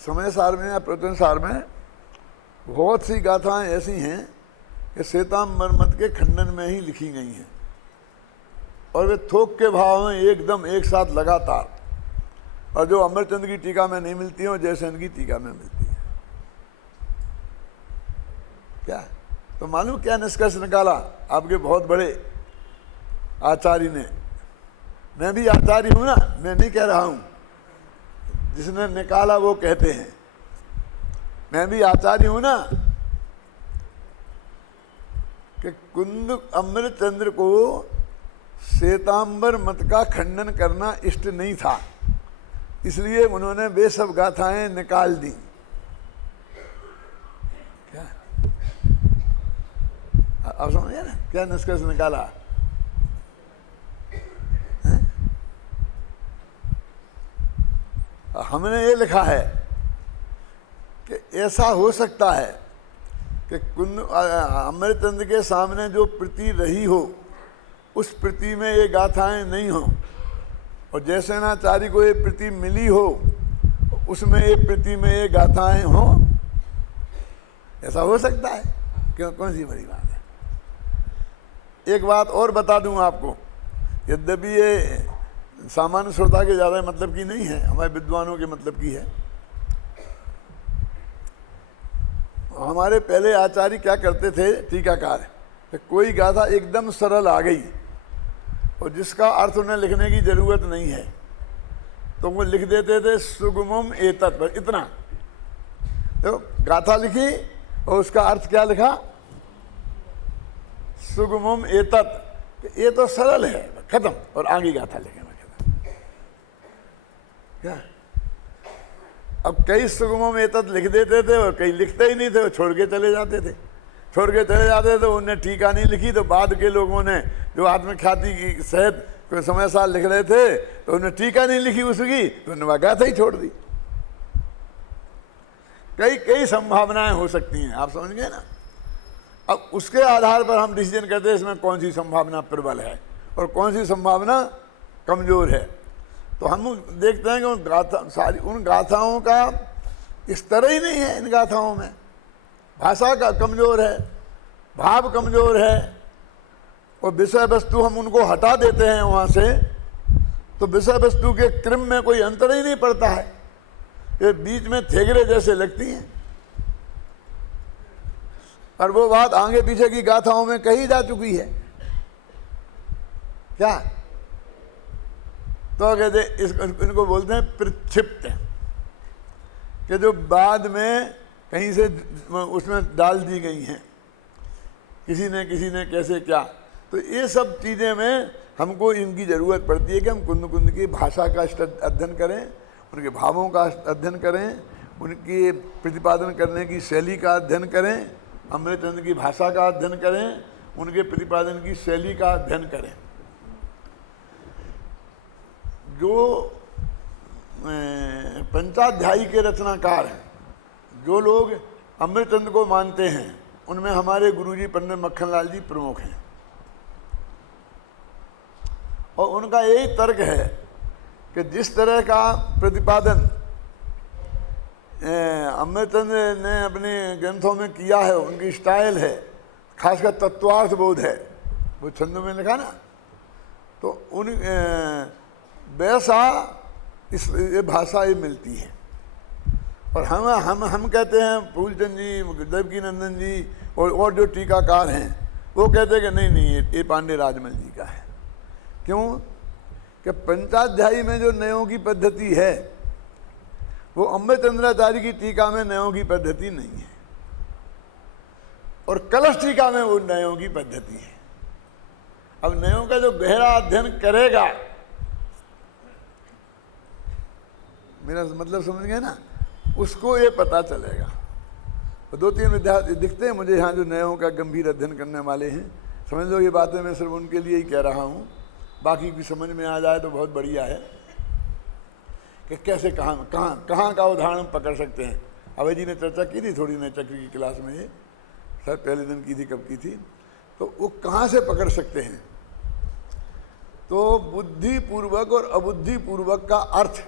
समय सार में या प्रवचन सार में बहुत सी गाथाएं ऐसी हैं कि श्वेतांबर मत के खंडन में ही लिखी गई हैं, और वे थोक के भाव में एकदम एक साथ लगातार, और जो अमरचंद की टीका में नहीं मिलती हैं, जयसेन की टीका में मिलती है। क्या तो मालूम क्या निष्कर्ष निकाला आपके बहुत बड़े आचार्य ने? मैं भी आचार्य हूं ना, मैं नहीं कह रहा हूं, जिसने निकाला वो कहते हैं। मैं भी आचार्य हूं ना, कि कुंद अमृतचंद्र को श्वेतांबर मत का खंडन करना इष्ट नहीं था, इसलिए उन्होंने वे सब गाथाएं निकाल दी। क्या अब समझे ना, क्या निष्कर्ष निकाला? हमने ये लिखा है कि ऐसा हो सकता है कि कुंद अमृतचंद्र के सामने जो प्रति रही हो उस प्रति में ये गाथाएं नहीं हो, और जयसेनाचार्य को ये प्रति मिली हो उसमें ये प्रति में ये गाथाएं हो। ऐसा हो सकता है, क्यों? कौन सी बड़ी बात है। एक बात और बता दूं आपको, यद्यपि ये सामान्य श्रोता के ज़्यादा मतलब की नहीं है, हमारे विद्वानों के मतलब की है। हमारे पहले आचार्य क्या करते थे टीकाकार, कि कोई गाथा एकदम सरल आ गई और जिसका अर्थ उन्हें लिखने की जरूरत नहीं है तो वो लिख देते थे सुगमम एतत्, बस इतना। तो गाथा लिखी और उसका अर्थ क्या लिखा? सुगमम एतत्, ये तो सरल है, खत्म, और आगे गाथा लिखे। क्या अब कई सुगमों में एतत् लिख देते थे और कई लिखते ही नहीं थे, वो छोड़ के चले जाते थे। तो उनने टीका नहीं लिखी, तो बाद के लोगों ने जो आत्मख्याति की सहित कोई समय साल लिख रहे थे तो उन्हें टीका नहीं लिखी उसकी, तो उन्होंने गाथा ही छोड़ दी। कई संभावनाएं हो सकती हैं, आप समझ गए ना। अब उसके आधार पर हम डिसीजन करते हैं इसमें कौन सी संभावना प्रबल है और कौन सी संभावना कमजोर है। तो हम देखते हैं कि उन गाथाओं का स्तर ही नहीं है। इन गाथाओं में भाषा का कमजोर है, भाव कमजोर है, और विषय वस्तु हम उनको हटा देते हैं वहाँ से, तो विषय वस्तु के क्रम में कोई अंतर ही नहीं पड़ता है, ये बीच में थेगरे जैसे लगती हैं। और वो बात आगे पीछे की गाथाओं में कही जा चुकी है। क्या तो कहते इनको बोलते हैं प्रक्षिप्त, कि जो बाद में कहीं से उसमें डाल दी गई हैं, किसी ने कैसे क्या। तो ये सब चीज़ें में हमको इनकी ज़रूरत पड़ती है कि हम कुंद की भाषा का अध्ययन करें, उनके भावों का अध्ययन करें, उनकी प्रतिपादन करने की शैली का अध्ययन करें, अमृतचंद्र की भाषा का अध्ययन करें, उनके प्रतिपादन की शैली का अध्ययन करें। जो पंचाध्यायी के रचनाकार हैं, जो लोग अमृतचंद्र को मानते हैं, उनमें हमारे गुरुजी पंडित मक्खनलाल जी प्रमुख हैं। और उनका यही तर्क है कि जिस तरह का प्रतिपादन अमृतचंद्र ने अपने ग्रंथों में किया है, उनकी स्टाइल है, खासकर तत्वार्थ बोध है, वो छंदों में लिखा ना, तो उन वैसा ये भाषा ये मिलती है। और हम कहते हैं, फूलचंद जी, देवकी नंदन जी और जो टीकाकार हैं वो कहते हैं कि नहीं ये पांडे राजमल जी का है। क्यों? कि पंचाध्यायी में जो नयों की पद्धति है वो अमृतचंद्राचार्य की टीका में नयों की पद्धति नहीं है, और कलश टीका में वो नयों की पद्धति है। अब नयों का जो गहरा अध्ययन करेगा, मेरा मतलब समझ गए ना, उसको ये पता चलेगा। तो 2-3 विद्यार्थी दिखते हैं मुझे यहाँ जो नयों का गंभीर अध्ययन करने वाले हैं। समझ लो ये बातें मैं सिर्फ उनके लिए ही कह रहा हूँ, बाकी की समझ में आ जाए तो बहुत बढ़िया है कि कैसे कहाँ का उदाहरण पकड़ सकते हैं। अभय जी ने चर्चा की थी थोड़ी नए चक्र की क्लास में, ये सर पहले दिन की थी, कब की थी, तो वो कहाँ से पकड़ सकते हैं। तो बुद्धिपूर्वक और अबुद्धिपूर्वक का अर्थ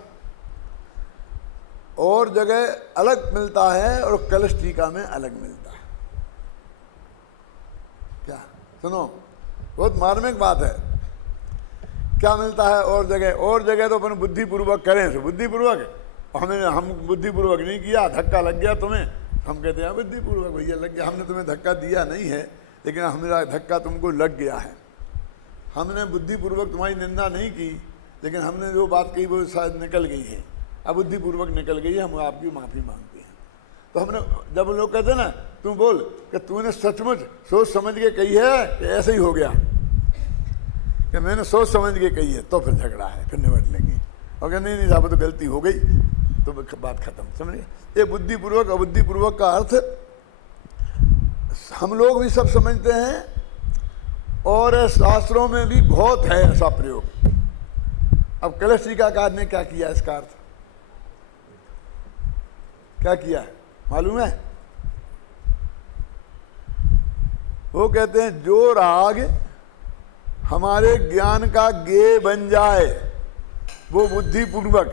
और जगह अलग मिलता है और कलश टीका में अलग मिलता है। क्या सुनो, बहुत मार्मिक बात है। क्या मिलता है और जगह तो अपन बुद्धिपूर्वक करें, तो बुद्धिपूर्वक, हम बुद्धिपूर्वक नहीं किया, धक्का लग गया तुम्हें, हम कहते हैं बुद्धिपूर्वक भैया लग गया। हमने तुम्हें धक्का दिया नहीं है, लेकिन हमारा धक्का तुमको लग गया है। हमने बुद्धिपूर्वक तुम्हारी निंदा नहीं की, लेकिन हमने जो बात कही वो शायद निकल गई है। अबुद्धिपूर्वक निकल गई है, हम आपकी माफ़ी मांगते हैं। तो हमने जब लोग कहते हैं ना तू बोल कि तूने सचमुच सोच समझ के कही है कि ऐसे ही हो गया कि मैंने सोच समझ के कही है, तो फिर झगड़ा है, फिर निपट लेंगे। और कहते नहीं साहब तो गलती हो गई, तो बात खत्म। समझिए, ये बुद्धिपूर्वक अबुद्धिपूर्वक का अर्थ हम लोग भी सब समझते हैं, और शास्त्रों में भी बहुत है ऐसा प्रयोग। अब कलश टीकाकार ने क्या किया इसका अर्थ, क्या किया मालूम है? वो कहते हैं जो राग हमारे ज्ञान का गेय बन जाए वो बुद्धिपूर्वक,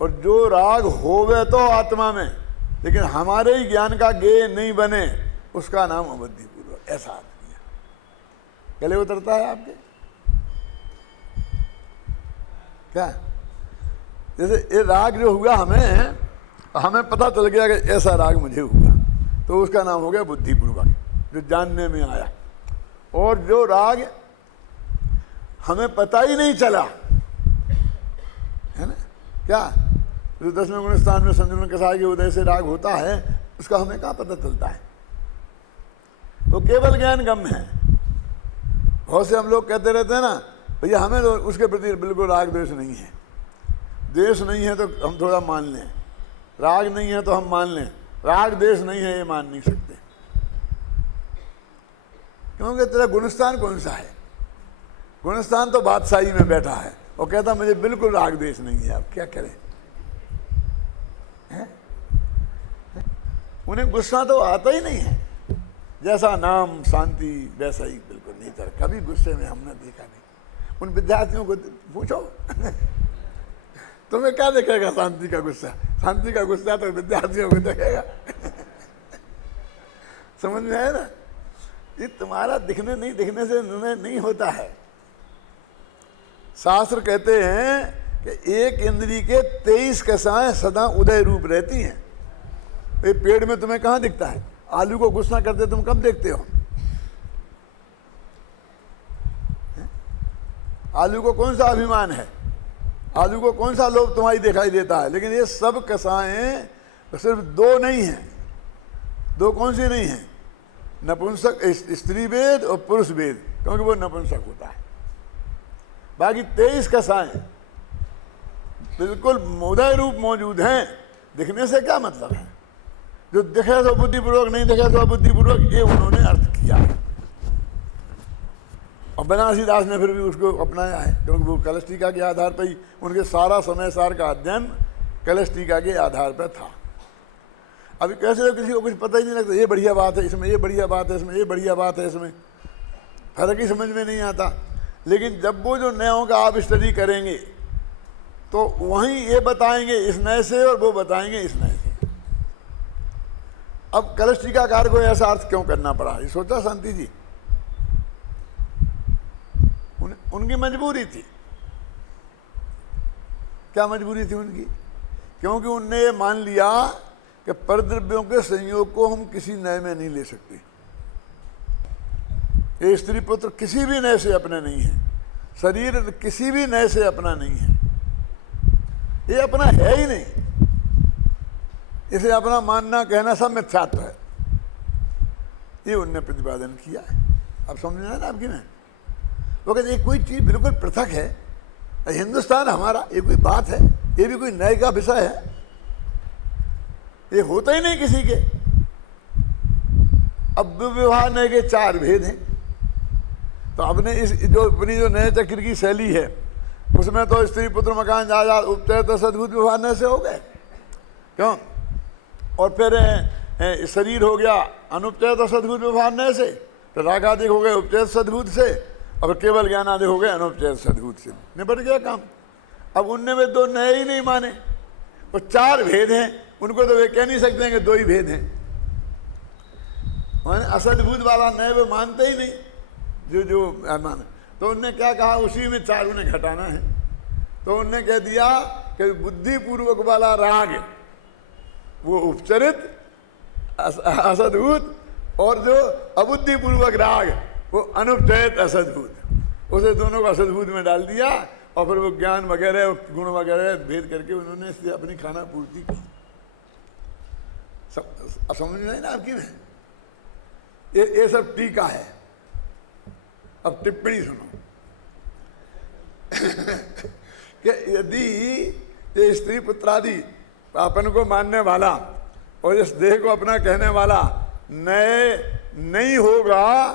और जो राग होवे तो आत्मा में लेकिन हमारे ही ज्ञान का गेय नहीं बने उसका नाम अबुद्धिपूर्वक। ऐसा अर्थ किया। गले उतरता है आपके क्या? जैसे ये राग जो हुआ हमें पता चल गया कि ऐसा राग मुझे हुआ, तो उसका नाम हो गया बुद्धिपूर्वक, जो जानने में आया। और जो राग हमें पता ही नहीं चला, है ना, क्या जो 10वें गुण स्थान में संजुलन कसाय के उदय से राग होता है, उसका हमें कहाँ पता चलता है? वो केवल ज्ञान गम है। बहुत से हम लोग कहते रहते हैं ना भैया हमें तो उसके प्रति बिल्कुल राग द्वेष नहीं है, द्वेष नहीं है तो हम थोड़ा मान लें, राग नहीं है तो हम मान लें, राग द्वेष नहीं है ये मान नहीं सकते। क्योंकि तेरा गुणस्थान कौन सा है? गुणस्थान तो बादशाही में बैठा है और कहता मुझे बिल्कुल राग द्वेष नहीं है। आप क्या करें? उन्हें गुस्सा तो आता ही नहीं है, जैसा नाम शांति वैसा ही बिल्कुल नहीं था। कभी गुस्से में हमने देखा नहीं। उन विद्यार्थियों को पूछो तुम्हें क्या दिखेगा शांति का गुस्सा? शांति का गुस्सा तो विद्यार्थियों को दिखेगा। समझ में आया ना? ये तुम्हारा दिखने नहीं दिखने से निर्णय नहीं होता है। शास्त्र कहते हैं कि एक इंद्री के 23 कसाएं सदा उदय रूप रहती हैं। ये पेड़ में तुम्हें कहाँ दिखता है? आलू को गुस्सा करते तुम कब देखते हो? आलू को कौन सा अभिमान है? आलू को कौन सा लोभ तुम्हारी दिखाई देता है? लेकिन ये सब कसाएं सिर्फ दो नहीं हैं। दो कौन सी नहीं हैं? नपुंसक स्त्री वेद और पुरुष वेद, क्योंकि वो नपुंसक होता है। बाकी 23 कसाएं बिल्कुल उदय रूप मौजूद हैं। दिखने से क्या मतलब है? जो दिखे तो बुद्धिपूर्वक, नहीं दिखे तो अबुद्धिपूर्वक, ये उन्होंने अर्थ किया है। और बनारसी दास ने फिर भी उसको अपनाया है, क्योंकि वो कलश टीका के आधार पर ही उनके सारा समय सार का अध्ययन कलश टीका के आधार पर था। अभी कैसे किसी को कुछ पता ही नहीं लगता, ये बढ़िया बात है इसमें, ये बढ़िया बात है इसमें, ये बढ़िया बात है इसमें, फर्क ही समझ में नहीं आता। लेकिन जब वो जो नयों का आप स्टडी करेंगे तो वहीं ये बताएंगे इस नए से और वो बताएंगे इस नए से। अब कलश टीकाकार को ऐसा अर्थ क्यों करना पड़ा? ये सोचा शांति जी? उनकी मजबूरी थी। क्या मजबूरी थी उनकी? क्योंकि उनने ये मान लिया कि परद्रव्यों के संयोग को हम किसी नए में नहीं ले सकते। ये स्त्री पुत्र किसी भी नए से अपना नहीं है, शरीर किसी भी नए से अपना नहीं है, ये अपना है ही नहीं। इसे अपना मानना कहना सब मिथ्यात्व है। ये उनने प्रतिपादन किया है। अब समझ में आया ना आपकी? में वो कहते कोई चीज बिल्कुल पृथक है, हिंदुस्तान हमारा, ये कोई बात है? ये भी कोई नए का विषय है? ये होता ही नहीं किसी के। अब विवाह नए के 4 भेद हैं। तो अपने इस अपनी जो नए चक्र की शैली है उसमें तो स्त्री पुत्र मकान जायदाद उपचय तो सद्भुत विवाह नए से हो गए, क्यों? और फिर शरीर हो गया अनुपचय तो सद्भुत विवाह नए से, तो रागादिक हो गए उपचय सद्भुत से, और केवल ज्ञान आदि हो गए अनुपचय सद्भुत से। निपट गया काम। अब उनने में 2 नए ही नहीं माने, और 4 भेद हैं। उनको तो वे कह नहीं सकते हैं कि 2 ही भेद हैं। माने असद्भुत वाला नए वो मानते ही नहीं, जो माना। तो उनने क्या कहा, उसी में 4 उन्हें घटाना है। तो उनने कह दिया कि बुद्धिपूर्वक वाला राग वो उपचरित असद्भुत, और जो अबुद्धिपूर्वक राग वो अनुपचयित असद्भुत, उसे दोनों को असद्भुत में डाल दिया और फिर वो ज्ञान वगैरह गुण वगैरह भेद करके उन्होंने इससे अपनी खाना पूर्ति की। अब समझ में नहीं ना आपकी में? ये सब टीका है। अब टिप्पणी सुनो कि यदि ये स्त्री पुत्रादि अपन को मानने वाला और इस देह को अपना कहने वाला नए नहीं होगा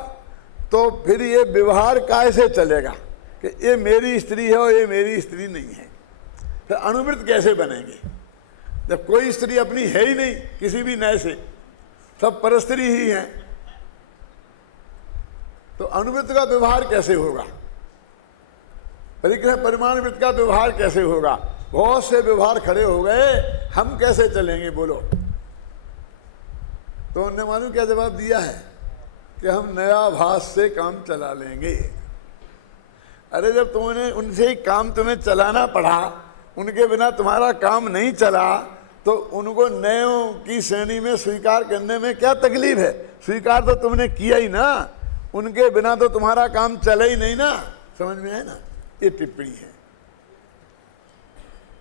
तो फिर ये व्यवहार कैसे चलेगा कि ये मेरी स्त्री है और ये मेरी स्त्री नहीं है? फिर अनुवृत्त कैसे बनेंगे जब कोई स्त्री अपनी है ही नहीं किसी भी नए से, सब परस्त्री ही हैं? तो अनुवृत्त का व्यवहार कैसे होगा? परिग्रह परिमाण वृत्त का व्यवहार कैसे होगा? बहुत से व्यवहार खड़े हो गए, हम कैसे चलेंगे बोलो? तो उन्होंने मालूम क्या जवाब दिया है कि हम नया भास से काम चला लेंगे। अरे जब तुमने उनसे ही काम तुम्हें चलाना पड़ा, उनके बिना तुम्हारा काम नहीं चला, तो उनको नयों की श्रेणी में स्वीकार करने में क्या तकलीफ है? स्वीकार तो तुमने किया ही ना, उनके बिना तो तुम्हारा काम चला ही नहीं ना। समझ में है ना? ये टिप्पणी है।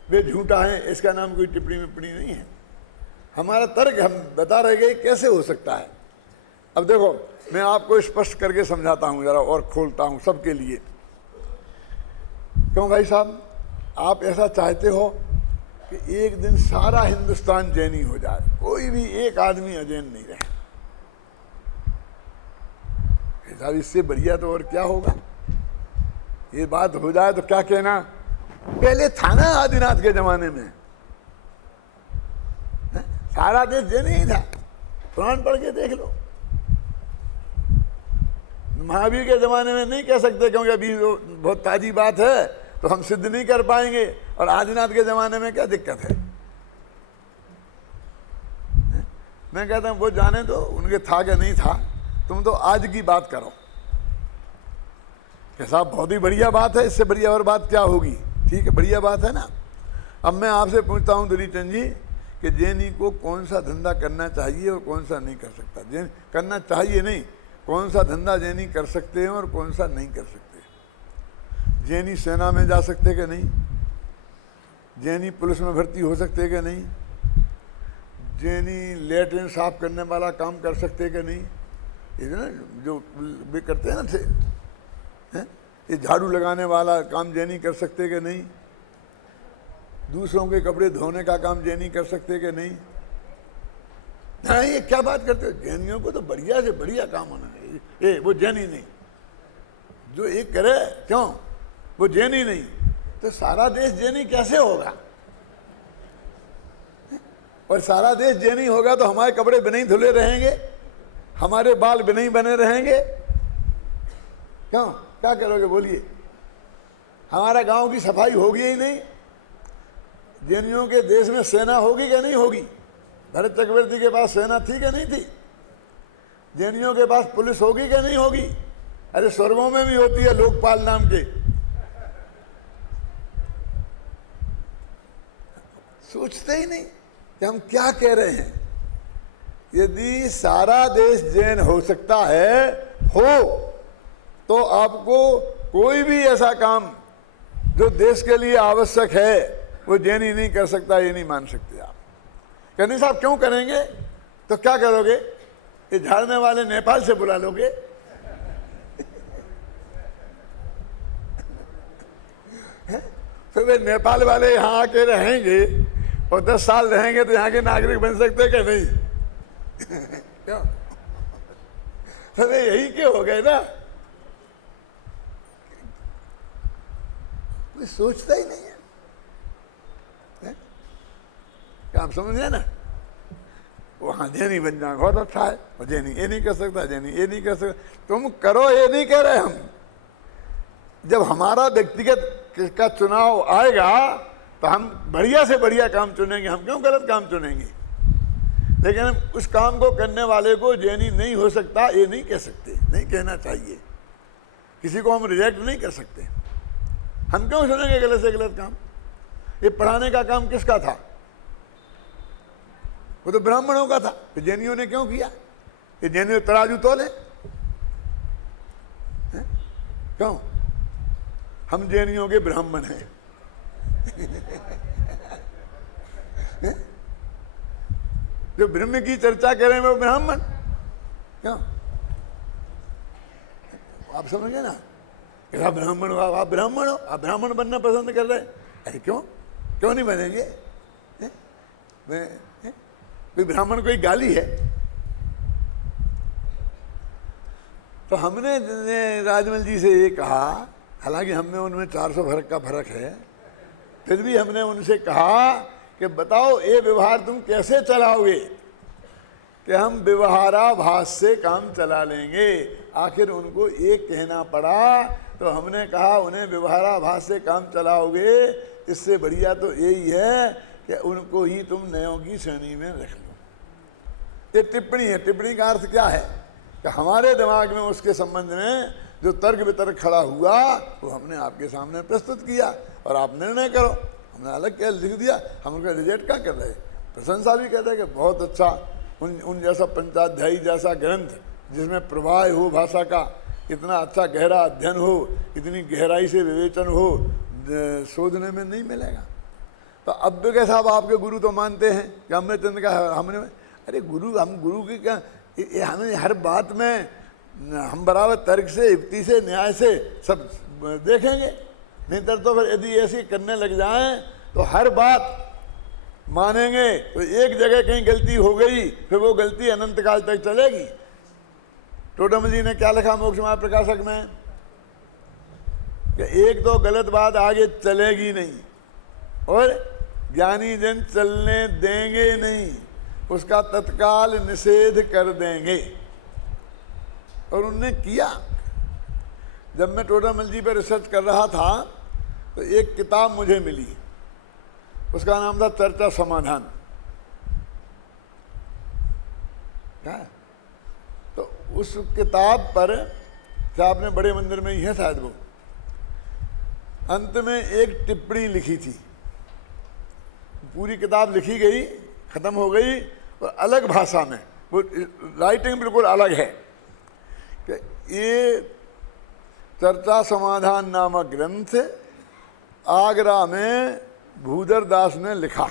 वे झूठा है इसका नाम कोई टिप्पणी विप्पणी नहीं है। हमारा तर्क हम बता रहे गए कैसे हो सकता है। अब देखो मैं आपको स्पष्ट करके समझाता हूं जरा और खोलता हूं सबके लिए। क्यों भाई साहब, आप ऐसा चाहते हो कि एक दिन सारा हिंदुस्तान जैनी हो जाए, कोई भी एक आदमी अजैन नहीं रहे? साहब इससे बढ़िया तो और क्या होगा? ये बात हो जाए तो क्या कहना, पहले था ना आदिनाथ के जमाने में सारा देश जैन ही था। पुराण पढ़ के देख लो। महावीर के जमाने में नहीं कह सकते क्योंकि अभी बहुत ताजी बात है तो हम सिद्ध नहीं कर पाएंगे। और आदिनाथ के जमाने में क्या दिक्कत है? मैं कहता हूं वो जाने दो, उनके था क्या नहीं था, तुम तो आज की बात करो। कैसा बहुत ही बढ़िया बात है, इससे बढ़िया और बात क्या होगी? ठीक है, बढ़िया बात है ना। अब मैं आपसे पूछता हूं दुरीचंद जी कि जैनी को कौन सा धंधा करना चाहिए और कौन सा नहीं कर सकता? जैन करना चाहिए नहीं, कौन सा धंधा जैनी कर सकते हैं और कौन सा नहीं कर सकते? जैनी सेना में जा सकते कि नहीं? जैनी पुलिस में भर्ती हो सकते कि नहीं? जैनी लेटरिन साफ करने वाला काम कर सकते कि नहीं? ये ना जो वे करते हैं ना थे, ये झाड़ू लगाने वाला काम जैनी कर सकते कि नहीं? दूसरों के कपड़े धोने का काम जैनी कर सकते कि नहीं? हाँ, ये क्या बात करते हो? जैनियों को तो बढ़िया से बढ़िया काम होना चाहिए। ये वो जैनी नहीं, जो एक करे क्यों वो जैनी नहीं, तो सारा देश जैनी कैसे होगा? और सारा देश जैनी होगा तो हमारे कपड़े बिना ही धुले रहेंगे, हमारे बाल बिना ही बने रहेंगे। क्यों, क्या करोगे बोलिए? हमारा गांव की सफाई होगी ही नहीं। जैनियों के देश में सेना होगी क्या नहीं होगी? भरत चक्रवर्ती के पास सेना थी क्या नहीं थी? जैनियों के पास पुलिस होगी क्या नहीं होगी? अरे स्वर्गों में भी होती है लोकपाल नाम के। सोचते ही नहीं कि हम क्या कह रहे हैं। यदि सारा देश जैन हो सकता है तो आपको कोई भी ऐसा काम जो देश के लिए आवश्यक है वो जैनी नहीं कर सकता, ये नहीं मान सकते आप। कहने साहब क्यों करेंगे? तो क्या करोगे? ये झाड़ने वाले नेपाल से बुला लोगे? तो वे नेपाल वाले यहाँ आके रहेंगे और 10 साल रहेंगे तो यहाँ के नागरिक बन सकते क्या नहीं? क्यों? तो वे यही क्यों हो गए ना? कोई सोचता ही नहीं है। क्या आप समझे ना? वहां जैनी बन जाए बहुत अच्छा है, और जैनी ये नहीं कर सकता, जैनी ये नहीं कर सकता। तुम करो, ये नहीं कह रहे हम। जब हमारा व्यक्तिगत का चुनाव आएगा तो हम बढ़िया से बढ़िया काम चुनेंगे, हम क्यों गलत काम चुनेंगे? लेकिन उस काम को करने वाले को जैनी नहीं हो सकता ये नहीं कह सकते, नहीं कहना चाहिए। किसी को हम रिजेक्ट नहीं कर सकते। हम क्यों सुनेंगे गलत से गलत काम? ये पढ़ाने का काम किसका था? वो तो ब्राह्मणों का था। तो जैनियों ने क्यों किया? ये जैनियों तराजू तोले क्यों? हम जैनियों के ब्राह्मण हैं। जो ब्रह्म की चर्चा करें वो ब्राह्मण क्यों? आप समझ गए ना? आप ब्राह्मण हो, आप ब्राह्मण हो, आप ब्राह्मण बनना पसंद कर रहे हैं। अरे क्यों क्यों नहीं बनेंगे? कोई ब्राह्मण कोई गाली है? तो हमने राजमल जी से ये कहा, हालांकि हमें उनमें 400 फर्क का फर्क है, फिर भी हमने उनसे कहा कि बताओ ये व्यवहार तुम कैसे चलाओगे? कि हम व्यवहाराभास से काम चला लेंगे। आखिर उनको एक कहना पड़ा, तो हमने कहा उन्हें व्यवहाराभास से काम चलाओगे, इससे बढ़िया तो यही है कि उनको ही तुम नयों की श्रेणी में रख लो। ये टिप्पणी है। टिप्पणी का अर्थ क्या है कि हमारे दिमाग में उसके संबंध में जो तर्क वितर्क खड़ा हुआ वो हमने आपके सामने प्रस्तुत किया और आप निर्णय करो। हमने अलग क्या लिख दिया, हम उनका रिजेक्ट क्या कर रहे, प्रशंसा भी कर रहे कि बहुत अच्छा, उन जैसा पंचाध्यायी जैसा ग्रंथ जिसमें प्रवाह हो भाषा का, इतना अच्छा गहरा अध्ययन हो, इतनी गहराई से विवेचन हो, शोधने में नहीं मिलेगा। तो अब के साहब आपके गुरु तो मानते हैं कि अमृतचंद का हमने, अरे गुरु, हम गुरु की क्या, हमें हर बात में हम बराबर तर्क से, युक्ति से, न्याय से सब देखेंगे। नहीं तो फिर यदि ऐसे करने लग जाएं तो हर बात मानेंगे तो एक जगह कहीं गलती हो गई फिर वो गलती अनंत काल तक चलेगी। टोडरमल जी ने क्या लिखा मोक्ष मार्ग प्रकाशक में कि एक तो गलत बात आगे चलेगी नहीं और ज्ञानी जन चलने देंगे नहीं, उसका तत्काल निषेध कर देंगे। और उन्होंने किया। जब मैं टोडरमल जी पर रिसर्च कर रहा था तो एक किताब मुझे मिली, उसका नाम था चर्चा समाधान। तो उस किताब पर, आपने बड़े मंदिर में ही है शायद, वो अंत में एक टिप्पणी लिखी थी। पूरी किताब लिखी गई, खत्म हो गई और अलग भाषा में, वो राइटिंग बिल्कुल अलग है कि ये चर्चा समाधान नामक ग्रंथ आगरा में भूधर दास ने लिखा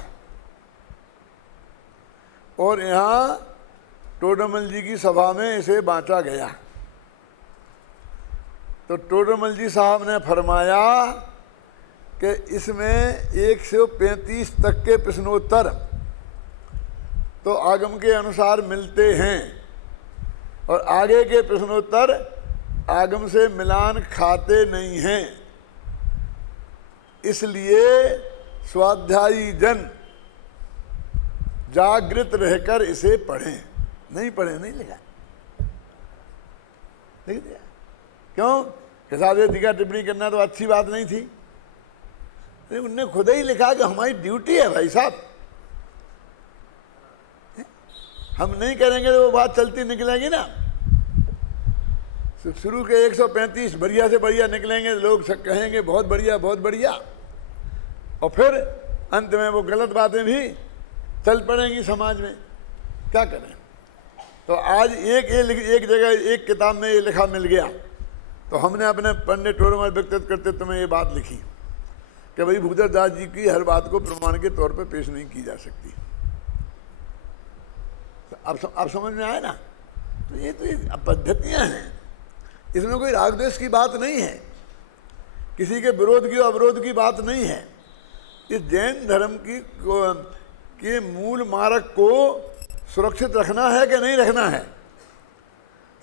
और यहाँ टोडरमल जी की सभा में इसे बांटा गया। तो टोडरमल जी साहब ने फरमाया कि इसमें 135 तक के प्रश्नोत्तर तो आगम के अनुसार मिलते हैं और आगे के प्रश्नोत्तर आगम से मिलान खाते नहीं हैं, इसलिए स्वाध्यायी जन जागृत रहकर इसे पढ़ें। नहीं पढ़े, नहीं लिखा, लिख दिया। क्यों? हिसाब टीका टिप्पणी करना तो अच्छी बात नहीं थी, लेकिन उनने खुद ही लिखा कि हमारी ड्यूटी है भाई साहब, हम नहीं करेंगे तो वो बात चलती निकलेगी ना। शुरू के 135 बढ़िया से बढ़िया निकलेंगे, लोग सब कहेंगे बहुत बढ़िया बहुत बढ़िया, और फिर अंत में वो गलत बातें भी चल पड़ेंगी समाज में। क्या करें? तो आज एक जगह एक किताब में ये लिखा मिल गया, तो हमने अपने पंडित टोडरमल व्यक्तित्व करते में ये बात लिखी कि भाई भूधर दास जी की हर बात को प्रमाण के तौर पर पेश नहीं की जा सकती। तो आप समझ में आए ना? तो ये पद्धतियाँ हैं, इसमें कोई राग द्वेष की बात नहीं है, किसी के विरोध की अवरोध की बात नहीं है। इस जैन धर्म के मूल मार्ग को सुरक्षित रखना है कि नहीं रखना है।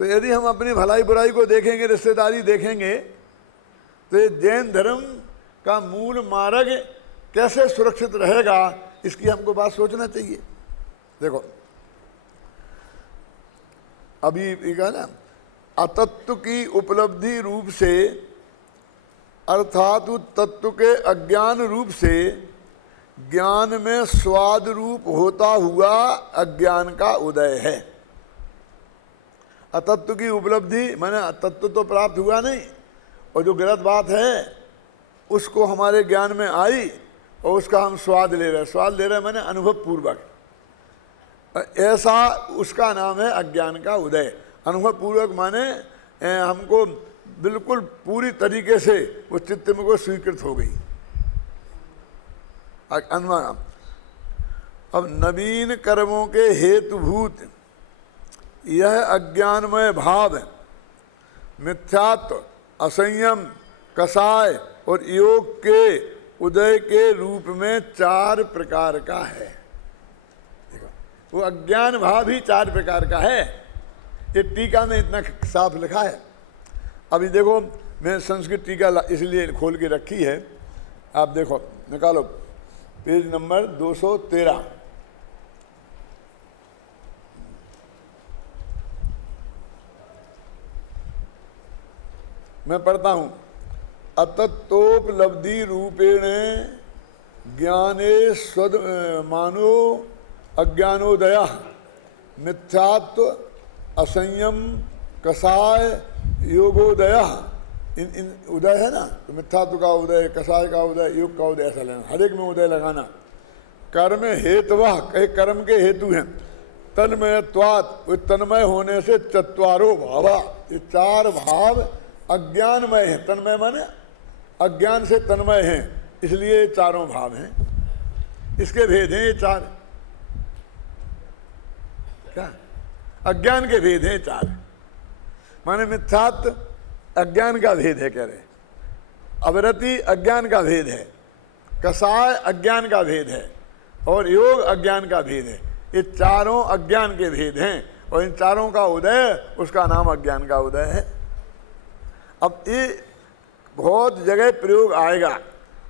तो यदि हम अपनी भलाई बुराई को देखेंगे, रिश्तेदारी देखेंगे, तो ये जैन धर्म का मूल मार्ग कैसे सुरक्षित रहेगा, इसकी हमको बात सोचना चाहिए। देखो अभी ये कहा ना, अतत्व की उपलब्धि रूप से अर्थात तत्व के अज्ञान रूप से ज्ञान में स्वाद रूप होता हुआ अज्ञान का उदय है। अतत्व की उपलब्धि माने तत्व तो प्राप्त हुआ नहीं, और जो गलत बात है उसको हमारे ज्ञान में आई और उसका हम स्वाद ले रहे। स्वाद ले रहे माने अनुभव पूर्वक, ऐसा उसका नाम है अज्ञान का उदय। अनुभव पूर्वक माने हमको बिल्कुल पूरी तरीके से वो चित्त में को स्वीकृत हो गई अनुमान। अब नवीन कर्मों के हेतुभूत यह अज्ञानमय भाव मिथ्यात्व, असंयम, कसाय और योग के उदय के रूप में 4 प्रकार का है। देखो वो अज्ञान भाव ही 4 प्रकार का है। ये टीका में इतना साफ लिखा है। अभी देखो मैं संस्कृत टीका इसलिए खोल के रखी है, आप देखो निकालो पेज नंबर 213। मैं पढ़ता हूं। अतत्तोपलब्धि रूपेण ज्ञाने स्वद मानो अज्ञानोदय मिथ्यात्व, असंयम, कसाय, योगोदय। इन उदय है ना, तो मिथ्यात्व का उदय, कसाय का उदय, योग का उदय ऐसा लेना, हर एक में उदय लगाना। कर्म हेतुवः, कई कर्म के हेतु हैं। तन्मयत्वात्, तन्मय होने से चत्वारो भावा, ये 4 भाव अज्ञानमय है। तन्मय माने अज्ञान से तन्मय हैं, इसलिए 4 भाव हैं। इसके भेद हैं ये 4। क्या अज्ञान के भेद हैं 4, माने मिथ्यात्व अज्ञान का भेद है कह रहे, अवरति अज्ञान का भेद है, कसाय अज्ञान का भेद है और योग अज्ञान का भेद है। ये 4 अज्ञान के भेद हैं और इन 4 का उदय, उसका नाम अज्ञान का उदय है। अब ये बहुत जगह प्रयोग आएगा।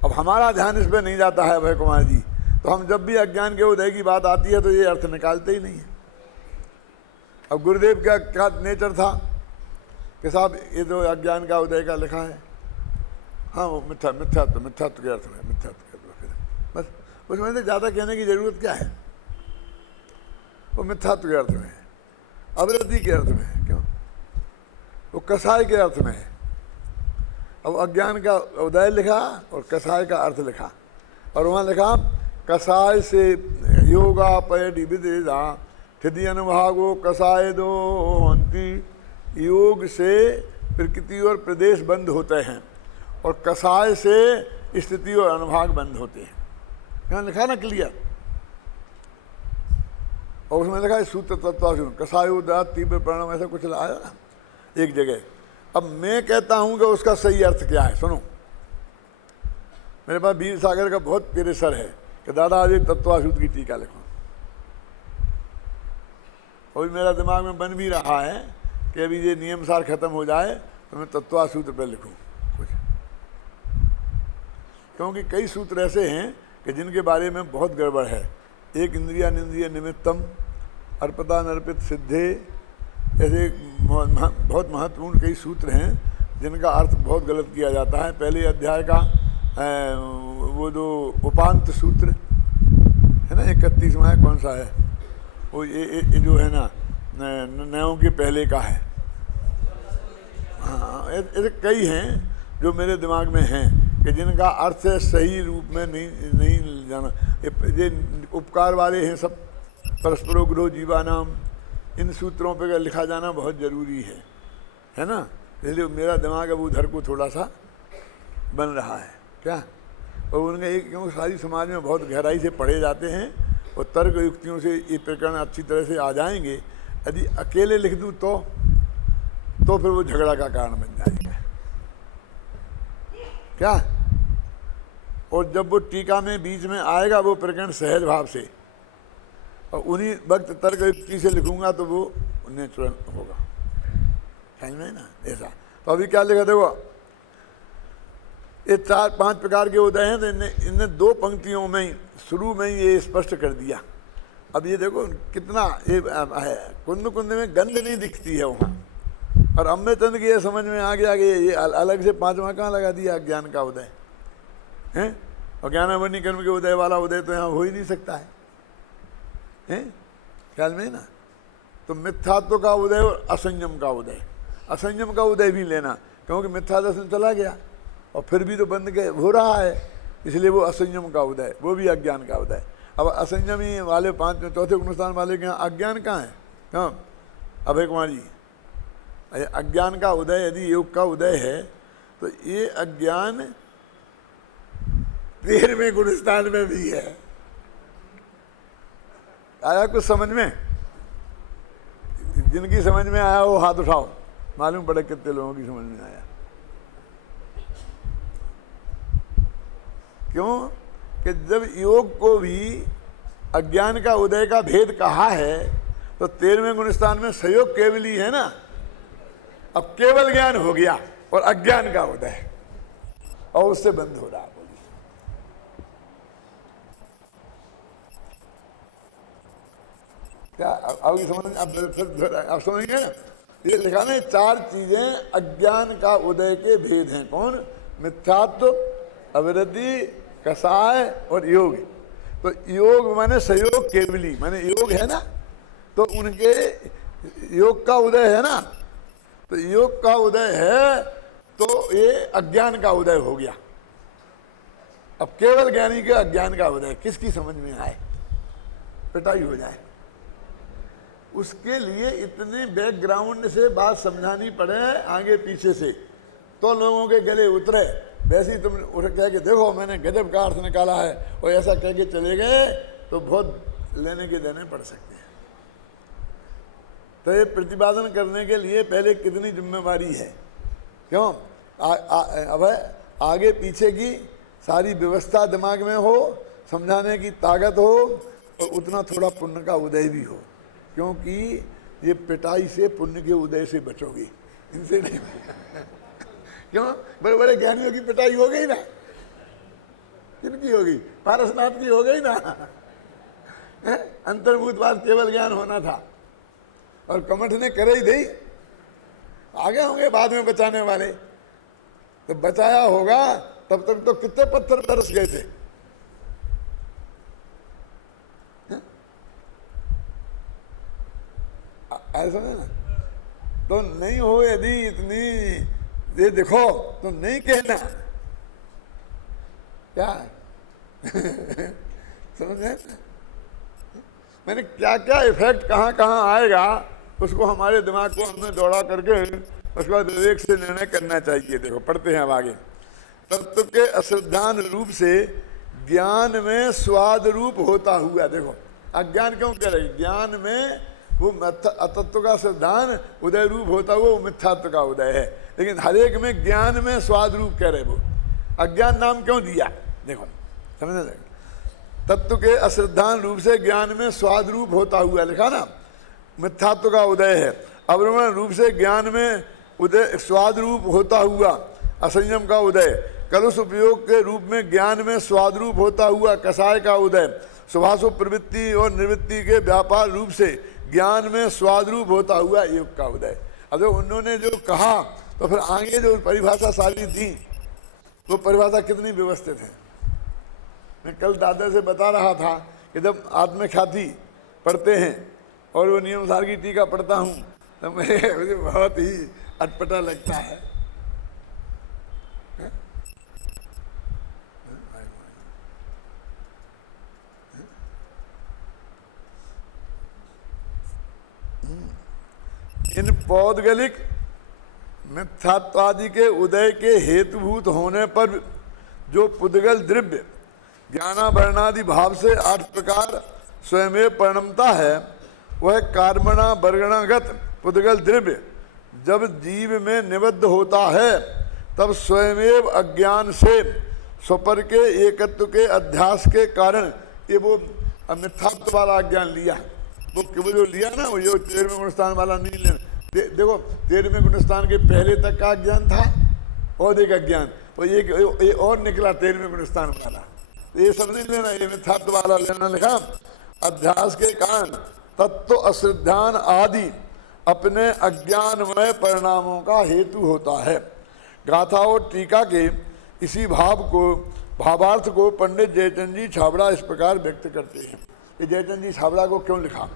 अब हमारा ध्यान इस पर नहीं जाता है अभय कुमार जी, तो हम जब भी अज्ञान के उदय की बात आती है तो ये अर्थ निकालते ही नहीं है। अब गुरुदेव का क्या नेचर था कि साहब ये तो अज्ञान का उदय का लिखा है, हाँ वो मिथ्यात्व के अर्थ में, मिथ्यात्व के अर्थ में, बस उसमें से ज़्यादा कहने की जरूरत क्या है। वो मिथ्यात्व के अर्थ में है, अवरति के अर्थ में है, क्यों वो कसाय के अर्थ में है। अब अज्ञान का उदय लिखा और कसाय का अर्थ लिखा, और वहाँ लिखा कसाय से योगापयति विदेदा ठिति अनुभागो कसाय दो हंति। योग से प्रकृति और प्रदेश बंद होते हैं और कसाय से स्थिति और अनुभाग बंद होते हैं। यहाँ लिखा ना क्लियर, और उसमें लिखा है सूत्र तत्वासुन कसायोदात तीव्र प्रणम, ऐसा कुछ आया ना एक जगह। अब मैं कहता हूं कि उसका सही अर्थ क्या है, सुनो। मेरे पास वीर सागर का बहुत प्यारे सर है कि दादा आज तत्वासूत्र की टीका लिखो, और मेरा दिमाग में बन भी रहा है कि अभी ये नियम सार खत्म हो जाए तो मैं तत्वासूत्र पर लिखूं कुछ, क्योंकि कई सूत्र ऐसे हैं कि जिनके बारे में बहुत गड़बड़ है। एक इंद्रिया निंद्रिय निमित्तम अर्पता नर्पित सिद्धे, ऐसे बहुत महत्वपूर्ण कई सूत्र हैं जिनका अर्थ बहुत गलत किया जाता है। पहले अध्याय का वो जो उपांत सूत्र है ना 31वां है, कौन सा है वो, ये जो है ना नयों के पहले का है। हाँ ऐसे कई हैं जो मेरे दिमाग में हैं कि जिनका अर्थ सही रूप में नहीं जाना। ये उपकार वाले हैं सब, परस्परो ग्रहो जीवानाम, इन सूत्रों पे लिखा जाना बहुत ज़रूरी है ना। इसलिए मेरा दिमाग अब उधर को थोड़ा सा बन रहा है क्या। और उनके एक क्यों सारी समाज में बहुत गहराई से पढ़े जाते हैं और तर्क युक्तियों से ये प्रकरण अच्छी तरह से आ जाएंगे। यदि अकेले लिख दूँ तो फिर वो झगड़ा का कारण बन जाएगा क्या। और जब वो टीका में बीच में आएगा वो प्रकरण सहज भाव से, और उन्हीं वक्त तर्क युक्ति से लिखूंगा तो वो नेचुरल होगा, समझ में ना ऐसा। तो अभी क्या लिखा देखो, ये 4-5 प्रकार के उदय हैं, तो इनने 2 पंक्तियों में ही शुरू में ही ये स्पष्ट कर दिया। अब ये देखो कितना ये है, कुंद कुंद में गंध नहीं दिखती है वहाँ, और अम्बे चंद की ये समझ में आ गया कि ये अलग से 5वां कहाँ लगा दिया ज्ञान का उदय है। और ज्ञानावरणी कर्म के उदय वाला उदय तो यहाँ हो ही नहीं सकता है ख्याल में ना। तो मिथ्यात्व का उदय और असंयम का उदय, असंयम का उदय भी लेना, क्योंकि मिथ्या दर्शन चला गया और फिर भी तो बंद के हो रहा है, इसलिए वो असंयम का उदय, वो भी अज्ञान का उदय। अब असंयमी वाले 5 में चौथे गुणस्थान वाले के यहाँ अज्ञान कहाँ है, कहाँ अभय कुमार जी अज्ञान का उदय यदि योग का उदय है तो ये अज्ञान 13वें गुणस्थान में भी है। आया कुछ समझ में? जिनकी समझ में आया वो हाथ उठाओ, मालूम पड़े कितने लोगों की समझ में आया। क्यों कि जब योग को भी अज्ञान का उदय का भेद कहा है तो 13वें गुणस्थान में सहयोग केवल ही है ना। अब केवल ज्ञान हो गया और अज्ञान का उदय और उससे बंद हो रहा। बोलिए क्या अब समझ? अब समझेंगे ना? ये लिखा ना, 4 चीजें अज्ञान का उदय के भेद हैं। कौन? मिथ्यात्व, अविरति, कसाय और योग। तो योग माने सहयोग केवली, माने योग है ना, तो उनके योग का उदय है ना। तो योग का उदय है तो ये अज्ञान का उदय हो गया। अब केवल ज्ञानी के अज्ञान का उदय किसकी समझ में आए, पिटाई हो जाए। उसके लिए इतने बैकग्राउंड से बात समझानी पड़े आगे पीछे से, तो लोगों के गले उतरे। वैसे ही तुम उठ कह के देखो मैंने गजब का अर्थ निकाला है और ऐसा कह के चले गए तो बहुत लेने के देने पड़ सकते हैं। तो ये प्रतिपादन करने के लिए पहले कितनी जिम्मेवारी है। क्यों? अब आगे पीछे की सारी व्यवस्था दिमाग में हो, समझाने की ताकत हो और उतना थोड़ा पुण्य का उदय भी हो। क्योंकि ये पिटाई से पुण्य के उदय से बचोगी, इनसे नहीं। क्यों? बड़े बड़े ज्ञानियों की पिटाई हो गई ना। किनकी होगी? पारसनाथ की हो गई ना। अंतर्भूत बात केवल ज्ञान होना था और कमठ ने करे ही दी। आगे होंगे बाद में बचाने वाले, तो बचाया होगा तब तक तो कितने पत्थर बरस गए थे। ऐसा ना तो नहीं हो यदि इतनी ये देखो तो नहीं कहना क्या। समझे? मैंने क्या क्या इफेक्ट कहाँ कहाँ आएगा उसको हमारे दिमाग को हमने दौड़ा करके उसके बाद विवेक से निर्णय करना चाहिए। देखो पढ़ते हैं अब आगे। तत्व के अश्रद्धान रूप से ज्ञान में स्वाद रूप होता हुआ। देखो अज्ञान क्यों कह रहे? ज्ञान में वो अतत्व का सिद्धांत उदय रूप होता हुआ वो मिथ्यात्व का उदय है, लेकिन हरेक में ज्ञान में स्वाद रूप कह रहे। वो अज्ञान नाम क्यों दिया? देखो समझ लगे। तत्व के अश्रद्धान रूप से ज्ञान में स्वाद रूप होता हुआ लिखा ना, मिथ्यात्व का उदय है। अवरमण रूप से ज्ञान में उदय स्वाद रूप होता हुआ असंयम का उदय। कलुष उपयोग के रूप में ज्ञान में स्वाद रूप होता हुआ कसाय का उदय। सुभाषु प्रवृत्ति और निवृत्ति के व्यापार रूप से ज्ञान में स्वाद रूप होता हुआ योग का उदय। अब उन्होंने जो कहा तो फिर आगे जो परिभाषा सारी दी वो परिभाषा कितनी व्यवस्थित है। मैं कल दादा से बता रहा था कि जब आत्मख्याति पढ़ते हैं और वो नियम सार की टीका पढ़ता हूँ तो मुझे बहुत ही अटपटा लगता है। इन पौद्गलिक मिथ्यात्वादि के उदय के हेतुभूत होने पर जो पुद्गल द्रव्य ज्ञानाभरणादि भाव से 8 प्रकार स्वयमेव परिणमता है, वह कर्मणा वर्गणागत पुद्गल द्रव्य जब जीव में निबद्ध होता है तब स्वयमेव अज्ञान से स्वपर के एकत्व के अध्यास के कारण ये वो मिथ्यात्व वाला अज्ञान लिया। वो जो लिया ना वो 13वें गुणस्थान वाला नहीं लेना। देखो 13वें गुणस्थान के पहले तक का अज्ञान था और एक अज्ञान और ये और निकला 13वें गुणस्थान वाला। तो ये सब नहीं लेना, ये मिथ्यात्व वाला लेना। लिखा अध्यास के कारण तत्व अश्रद्धान आदि अपने अज्ञानमय परिणामों का हेतु होता है। गाथा और टीका के इसी भावार्थ को पंडित जयचंद जी छाबड़ा इस प्रकार व्यक्त करते हैं। ये जयचंद जी छाबड़ा को क्यों लिखा?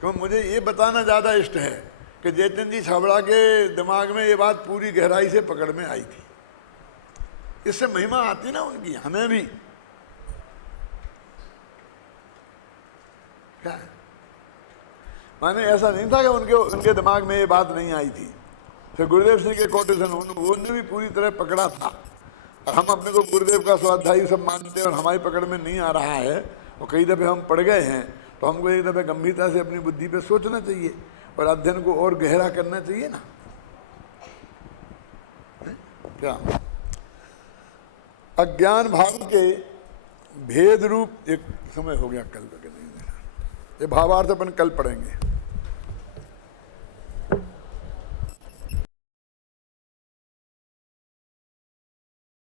क्योंकि मुझे ये बताना ज़्यादा इष्ट है कि जयचंद जी छाबड़ा के दिमाग में ये बात पूरी गहराई से पकड़ में आई थी। इससे महिमा आती ना उनकी, हमें भी। क्या माने ऐसा नहीं था कि उनके दिमाग में ये बात नहीं आई थी। फिर गुरुदेव सिंह के कोटेशन उन्होंने भी पूरी तरह पकड़ा था, और हम अपने को गुरुदेव का स्वाध्यायी सब मानते हैं और हमारी पकड़ में नहीं आ रहा है, और कई दफ़े हम पड़ गए हैं, तो हमको एक दफ़े गंभीरता से अपनी बुद्धि पे सोचना चाहिए और अध्ययन को और गहरा करना चाहिए ना। क्या अज्ञान भाव के भेद रूप, एक समय हो गया कल का, नहीं देना ये भावार्थ अपन कल पढ़ेंगे।